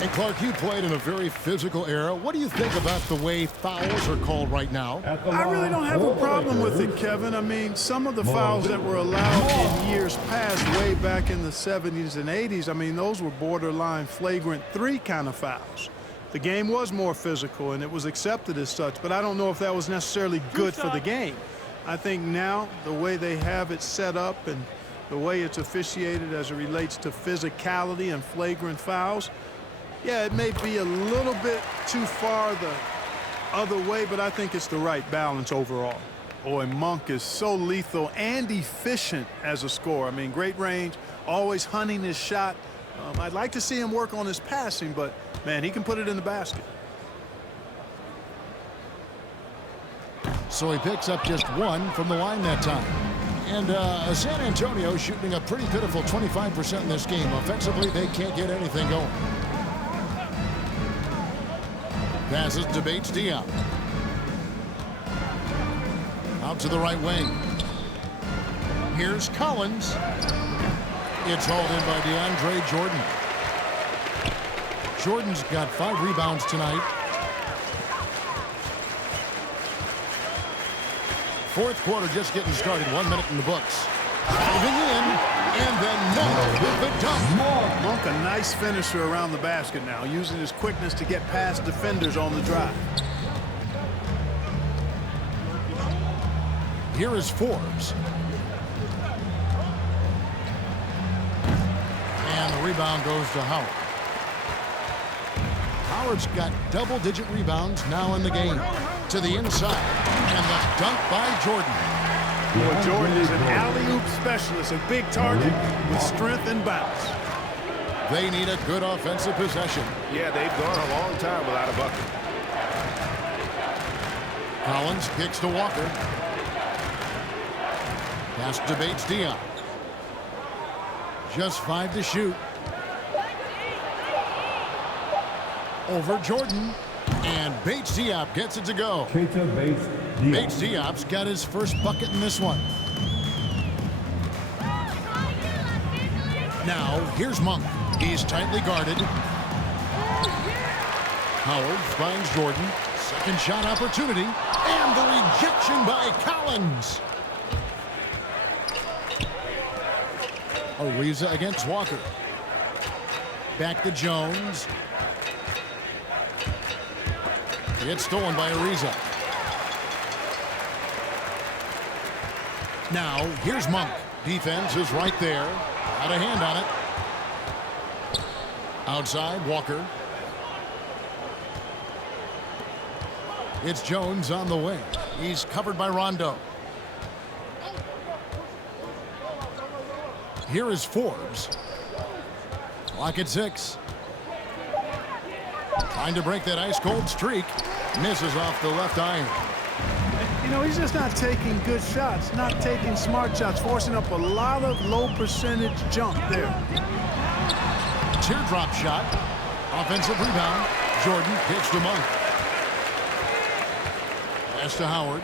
And Clark, you played in a very physical era. What do you think about the way fouls are called right now? I really don't have a problem with it, Kevin. I mean, some of the fouls that were allowed in years past, way back in the 70s and 80s, I mean, those were borderline flagrant 3 kind of fouls. The game was more physical, and it was accepted as such, but I don't know if that was necessarily good for the game. I think now the way they have it set up and the way it's officiated as it relates to physicality and flagrant fouls, yeah, it may be a little bit too far the other way, but I think it's the right balance overall. Boy, Monk is so lethal and efficient as a scorer. I mean, great range, always hunting his shot. I'd like to see him work on his passing, but, man, he can put it in the basket. So he picks up just 1 from the line that time. And San Antonio shooting a pretty pitiful 25% in this game. Offensively, they can't get anything going. Passes to Bates Diop. Out to the right wing. Here's Collins. It's hauled in by DeAndre Jordan. Jordan's got 5 rebounds tonight. Fourth quarter just getting started. 1 minute in the books. Diving in, and then Monk with the dunk. Monk, a nice finisher around the basket now, using his quickness to get past defenders on the drive. Here is Forbes. And the rebound goes to Howard. Howard's got double-digit rebounds now in the game. To the inside, and the dunk by Jordan. Boy, Jordan is an alley-oop specialist, a big target with strength and bounce. They need a good offensive possession. Yeah, they've gone a long time without a bucket. Collins kicks to Walker. Pass to Bates Diop. Just 5 to shoot. Over Jordan. And Bates Diop gets it to go. Bates Diop's got his first bucket in this one. Now, here's Monk. He's tightly guarded. Howard finds Jordan. Second shot opportunity. And the rejection by Collins. Ariza against Walker. Back to Jones. It's stolen by Ariza. Now, here's Monk. Defense is right there. Got a hand on it. Outside, Walker. It's Jones on the wing. He's covered by Rondo. Here is Forbes. Clock at 6. Trying to break that ice-cold streak. Misses off the left iron. You know, he's just not taking good shots, not taking smart shots, forcing up a lot of low percentage jump there. Teardrop shot. Offensive rebound. Jordan hits the Monk. Pass to Howard.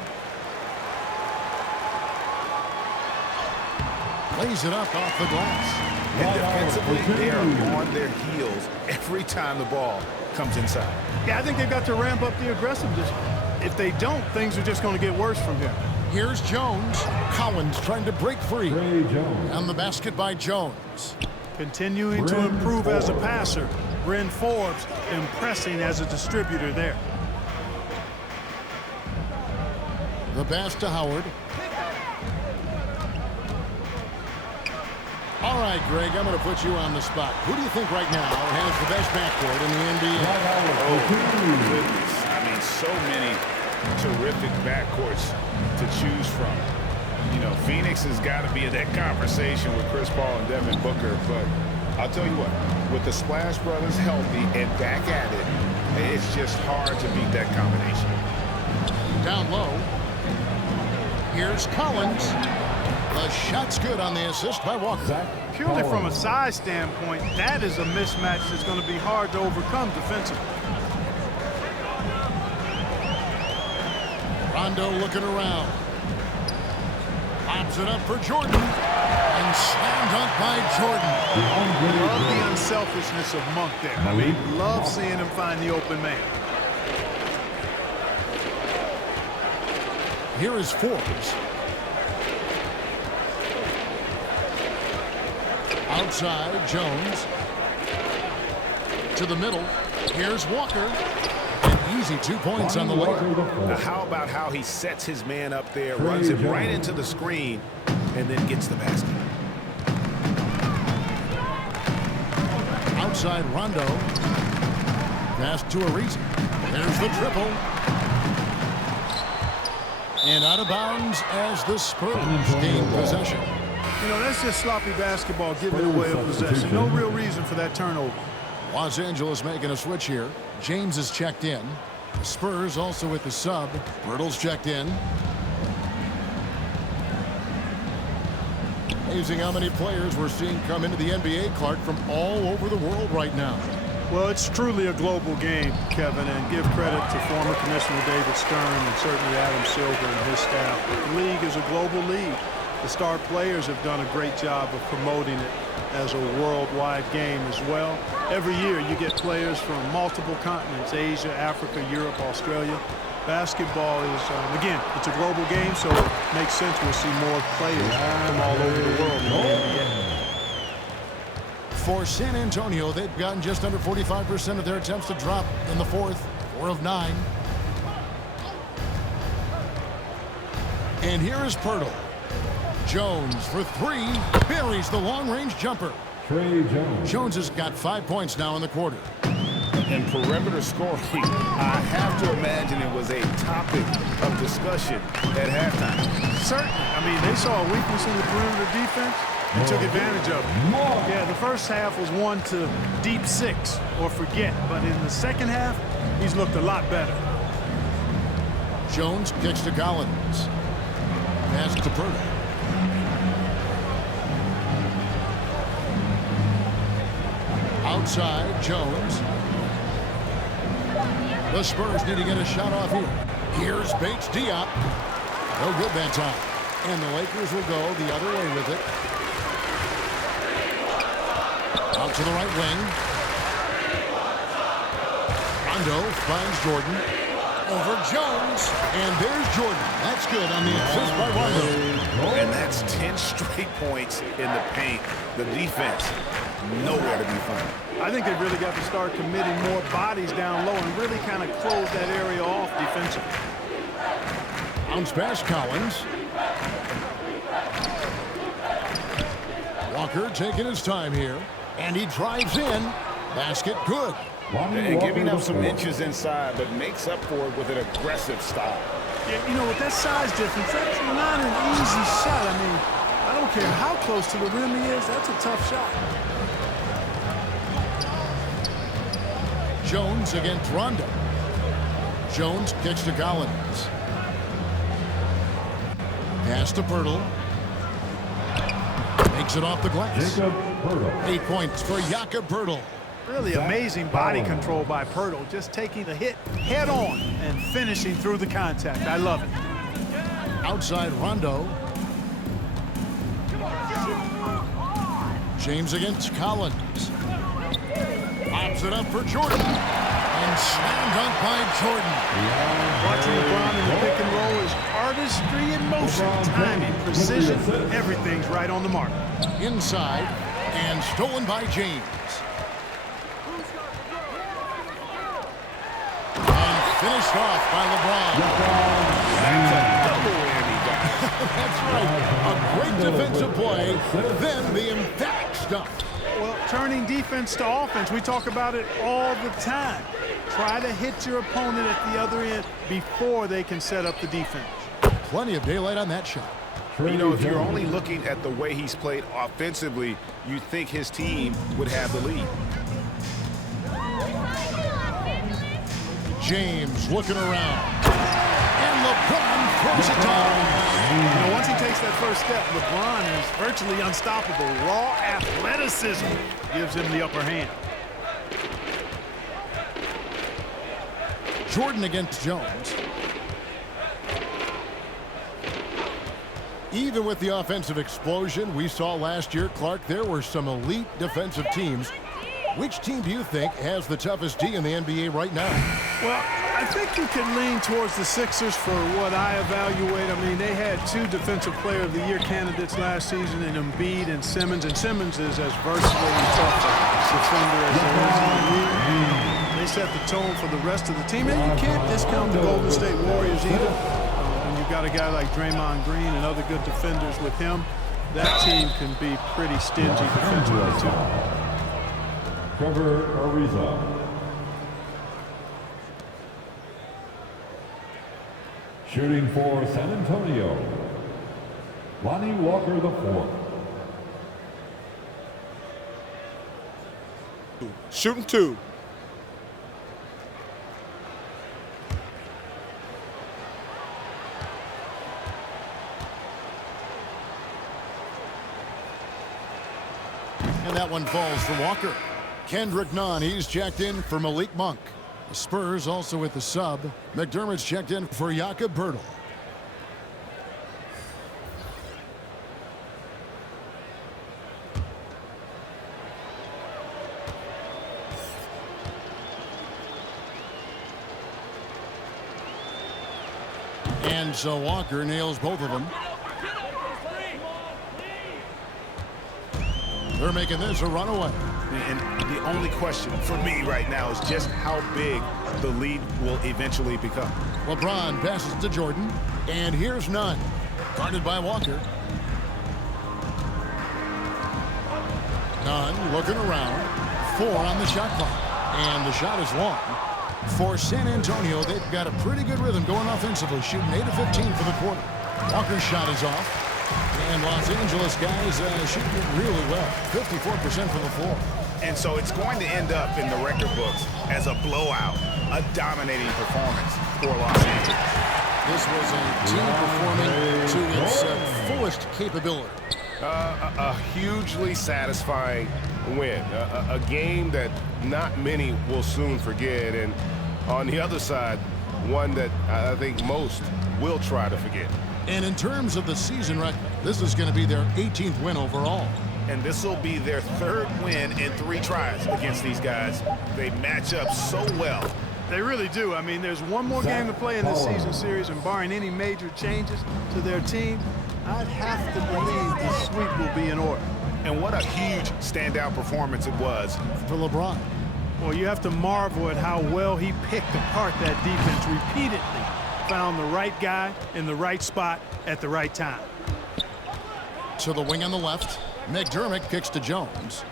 Lays it up off the glass. And defensively, they are on their heels every time the ball comes inside. Yeah, I think they've got to ramp up the aggressiveness. If they don't, things are just going to get worse from here. Here's Jones. Collins trying to break free. Jones. And the basket by Jones. Continuing to improve as a passer. Bryn Forbes impressing as a distributor there. The pass to Howard. All right, Greg, I'm going to put you on the spot. Who do you think right now has the best backcourt in the NBA? Oh, goodness. I mean, so many terrific backcourts to choose from. You know, Phoenix has got to be in that conversation with Chris Paul and Devin Booker. But I'll tell you what, with the Splash Brothers healthy and back at it, it's just hard to beat that combination. Down low. Here's Collins. The shot's good on the assist by Walker. Purely from a size standpoint, that is a mismatch that's going to be hard to overcome defensively. Rondo looking around. Pops it up for Jordan. And slam dunk by Jordan. Love the unselfishness of Monk there. I mean, love seeing him find the open man. Here is Forbes. Outside, Jones. To the middle. Here's Walker. An easy 2 points on the layup. Now, how about how he sets his man up there, runs it right into the screen, and then gets the basket. Outside, Rondo. Pass to Ariza. There's the triple. And out of bounds as the Spurs gain possession. You know, that's just sloppy basketball giving away a possession. No real reason for that turnover. Los Angeles making a switch here. James is checked in. The Spurs also with the sub. Bertles checked in. Amazing how many players we're seeing come into the NBA, Clark, from all over the world right now. Well, it's truly a global game, Kevin, and give credit to former Commissioner David Stern and certainly Adam Silver and his staff. The league is a global league. The star players have done a great job of promoting it as a worldwide game as well. Every year you get players from multiple continents, Asia, Africa, Europe, Australia. Basketball is, again, it's a global game, so it makes sense we'll see more players from all over the world in the NBA. For San Antonio, they've gotten just under 45% of their attempts to drop in the fourth, 4 of 9. And here is Pirtle. Jones for 3, buries the long-range jumper. Jones has got 5 points now in the quarter. And perimeter scoring, I have to imagine it was a topic of discussion at halftime. Certainly. I mean, they saw a weakness in the perimeter defense and took advantage of it. Yeah, the first half was one to deep 6 or forget, but in the second half, he's looked a lot better. Jones kicks to Collins. Pass to Pirtle. Outside, Jones. The Spurs need to get a shot off here. Here's Bates Diop. No good that time. And the Lakers will go the other way with it. Out to the right wing. Rondo finds Jordan. Over Jones. And there's Jordan. That's good on the assist by Rondo. And that's 10 straight points in the paint. The defense, nowhere to be found. I think they've really got to start committing more bodies down low and really kind of close that area off defensively. Bounce pass, Collins. Walker taking his time here. And he drives in. Basket good. And giving up some inches inside, but makes up for it with an aggressive style. Yeah, you know, with that size difference, that's not an easy shot. I mean, I don't care how close to the rim he is, that's a tough shot. Jones against Rondo. Jones kicks to Collins. Pass to Pirtle. Makes it off the glass. 8 points for Jakob Pirtle. Really amazing body control by Pirtle, just taking the hit head on and finishing through the contact. I love it. Outside Rondo. James against Collins. Pops it up for Jordan. And slam dunk by Jordan. Watching LeBron in the pick and roll is artistry in motion, timing, precision, everything's right on the mark. Inside and stolen by James. And finished off by LeBron. That's a double whammy, guys. That's right. A great defensive play, then the emphatic stuff. Well, turning defense to offense, we talk about it all the time. Try to hit your opponent at the other end before they can set up the defense. Plenty of daylight on that shot. You know, if you're only looking at the way he's played offensively, you think his team would have the lead. James looking around. And LeBron throws it down. You know, once he takes that first step, LeBron is virtually unstoppable. Raw athleticism gives him the upper hand. Jordan against Jones. Even with the offensive explosion we saw last year, Clark, there were some elite defensive teams. Which team do you think has the toughest D in the NBA right now? Well, I think you could lean towards the Sixers for what I evaluate. I mean, they had 2 Defensive Player of the Year candidates last season in Embiid and Simmons is as versatile and tough a defender as there is in the league. They set the tone for the rest of the team, and you can't discount the Golden State Warriors either. When you've got a guy like Draymond Green and other good defenders with him, that team can be pretty stingy defensively too. Trevor Ariza. Shooting for San Antonio, Lonnie Walker IV. Shooting 2. And that one falls for Walker. Kendrick Nunn, he's checked in for Malik Monk. The Spurs also with the sub. McDermott's checked in for Jakob Pirtle. And so Walker nails both of them. They're making this a runaway. And the only question for me right now is just how big the lead will eventually become. LeBron passes to Jordan, and here's Nunn. Guarded by Walker. Nunn looking around. 4 on the shot clock. And the shot is long. For San Antonio, they've got a pretty good rhythm going offensively, shooting 8 of 15 for the quarter. Walker's shot is off. And Los Angeles guys shooting it really well. 54% from the floor. And so it's going to end up in the record books as a blowout, a dominating performance for Los Angeles. This was a team performing to its fullest capability. A hugely satisfying win. A game that not many will soon forget. And on the other side, one that I think most will try to forget. And in terms of the season record, this is going to be their 18th win overall. And this will be their 3rd win in 3 tries against these guys. They match up so well. They really do. I mean, there's one more game to play in this season series, and barring any major changes to their team, I'd have to believe the sweep will be in order. And what a huge standout performance it was for LeBron. Well, you have to marvel at how well he picked apart that defense repeatedly. Found the right guy in the right spot at the right time. To the wing on the left. McDermott kicks to Jones.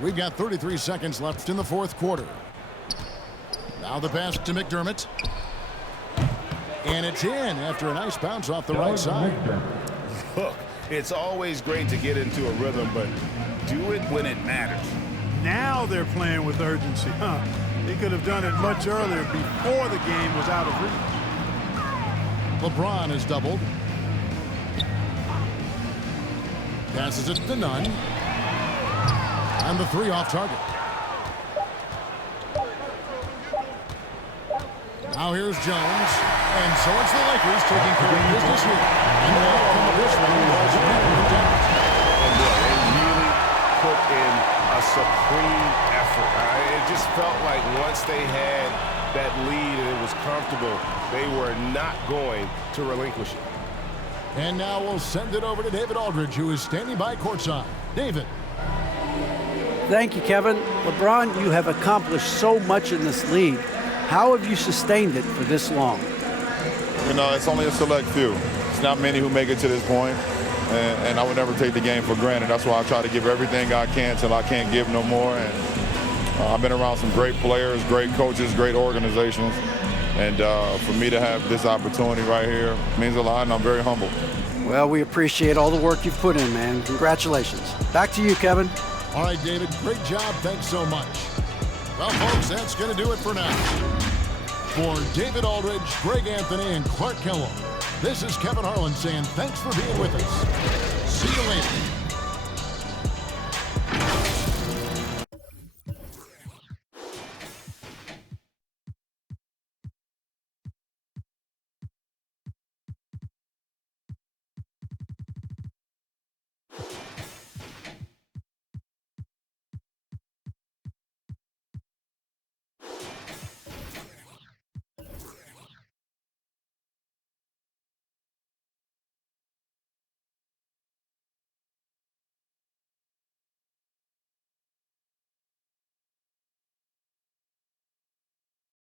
We've got 33 seconds left in the 4th quarter. Now the pass to McDermott. And it's in after a nice bounce off the right side. Look, it's always great to get into a rhythm, but do it when it matters. Now they're playing with urgency, huh? He could have done it much earlier before the game was out of reach. LeBron is doubled. Passes it to Nunn. And the three off target. Now here's Jones. And so it's the Lakers taking care of business here. And the outcome of this one was And boy, they really put in a supreme effort. It just felt like once they had that lead and it was comfortable, they were not going to relinquish it. And now we'll send it over to David Aldridge, who is standing by courtside. David. Thank you, Kevin. LeBron, you have accomplished so much in this league. How have you sustained it for this long? You know, it's only a select few. It's not many who make it to this point, and I would never take the game for granted. That's why I try to give everything I can till I can't give no more. And I've been around some great players, great coaches, great organizations. And for me to have this opportunity right here means a lot, and I'm very humble. Well, we appreciate all the work you've put in, man. Congratulations. Back to you, Kevin. All right, David, great job. Thanks so much. Well, folks, that's going to do it for now. For David Aldridge, Greg Anthony, and Clark Kellogg, this is Kevin Harlan saying thanks for being with us. See you later.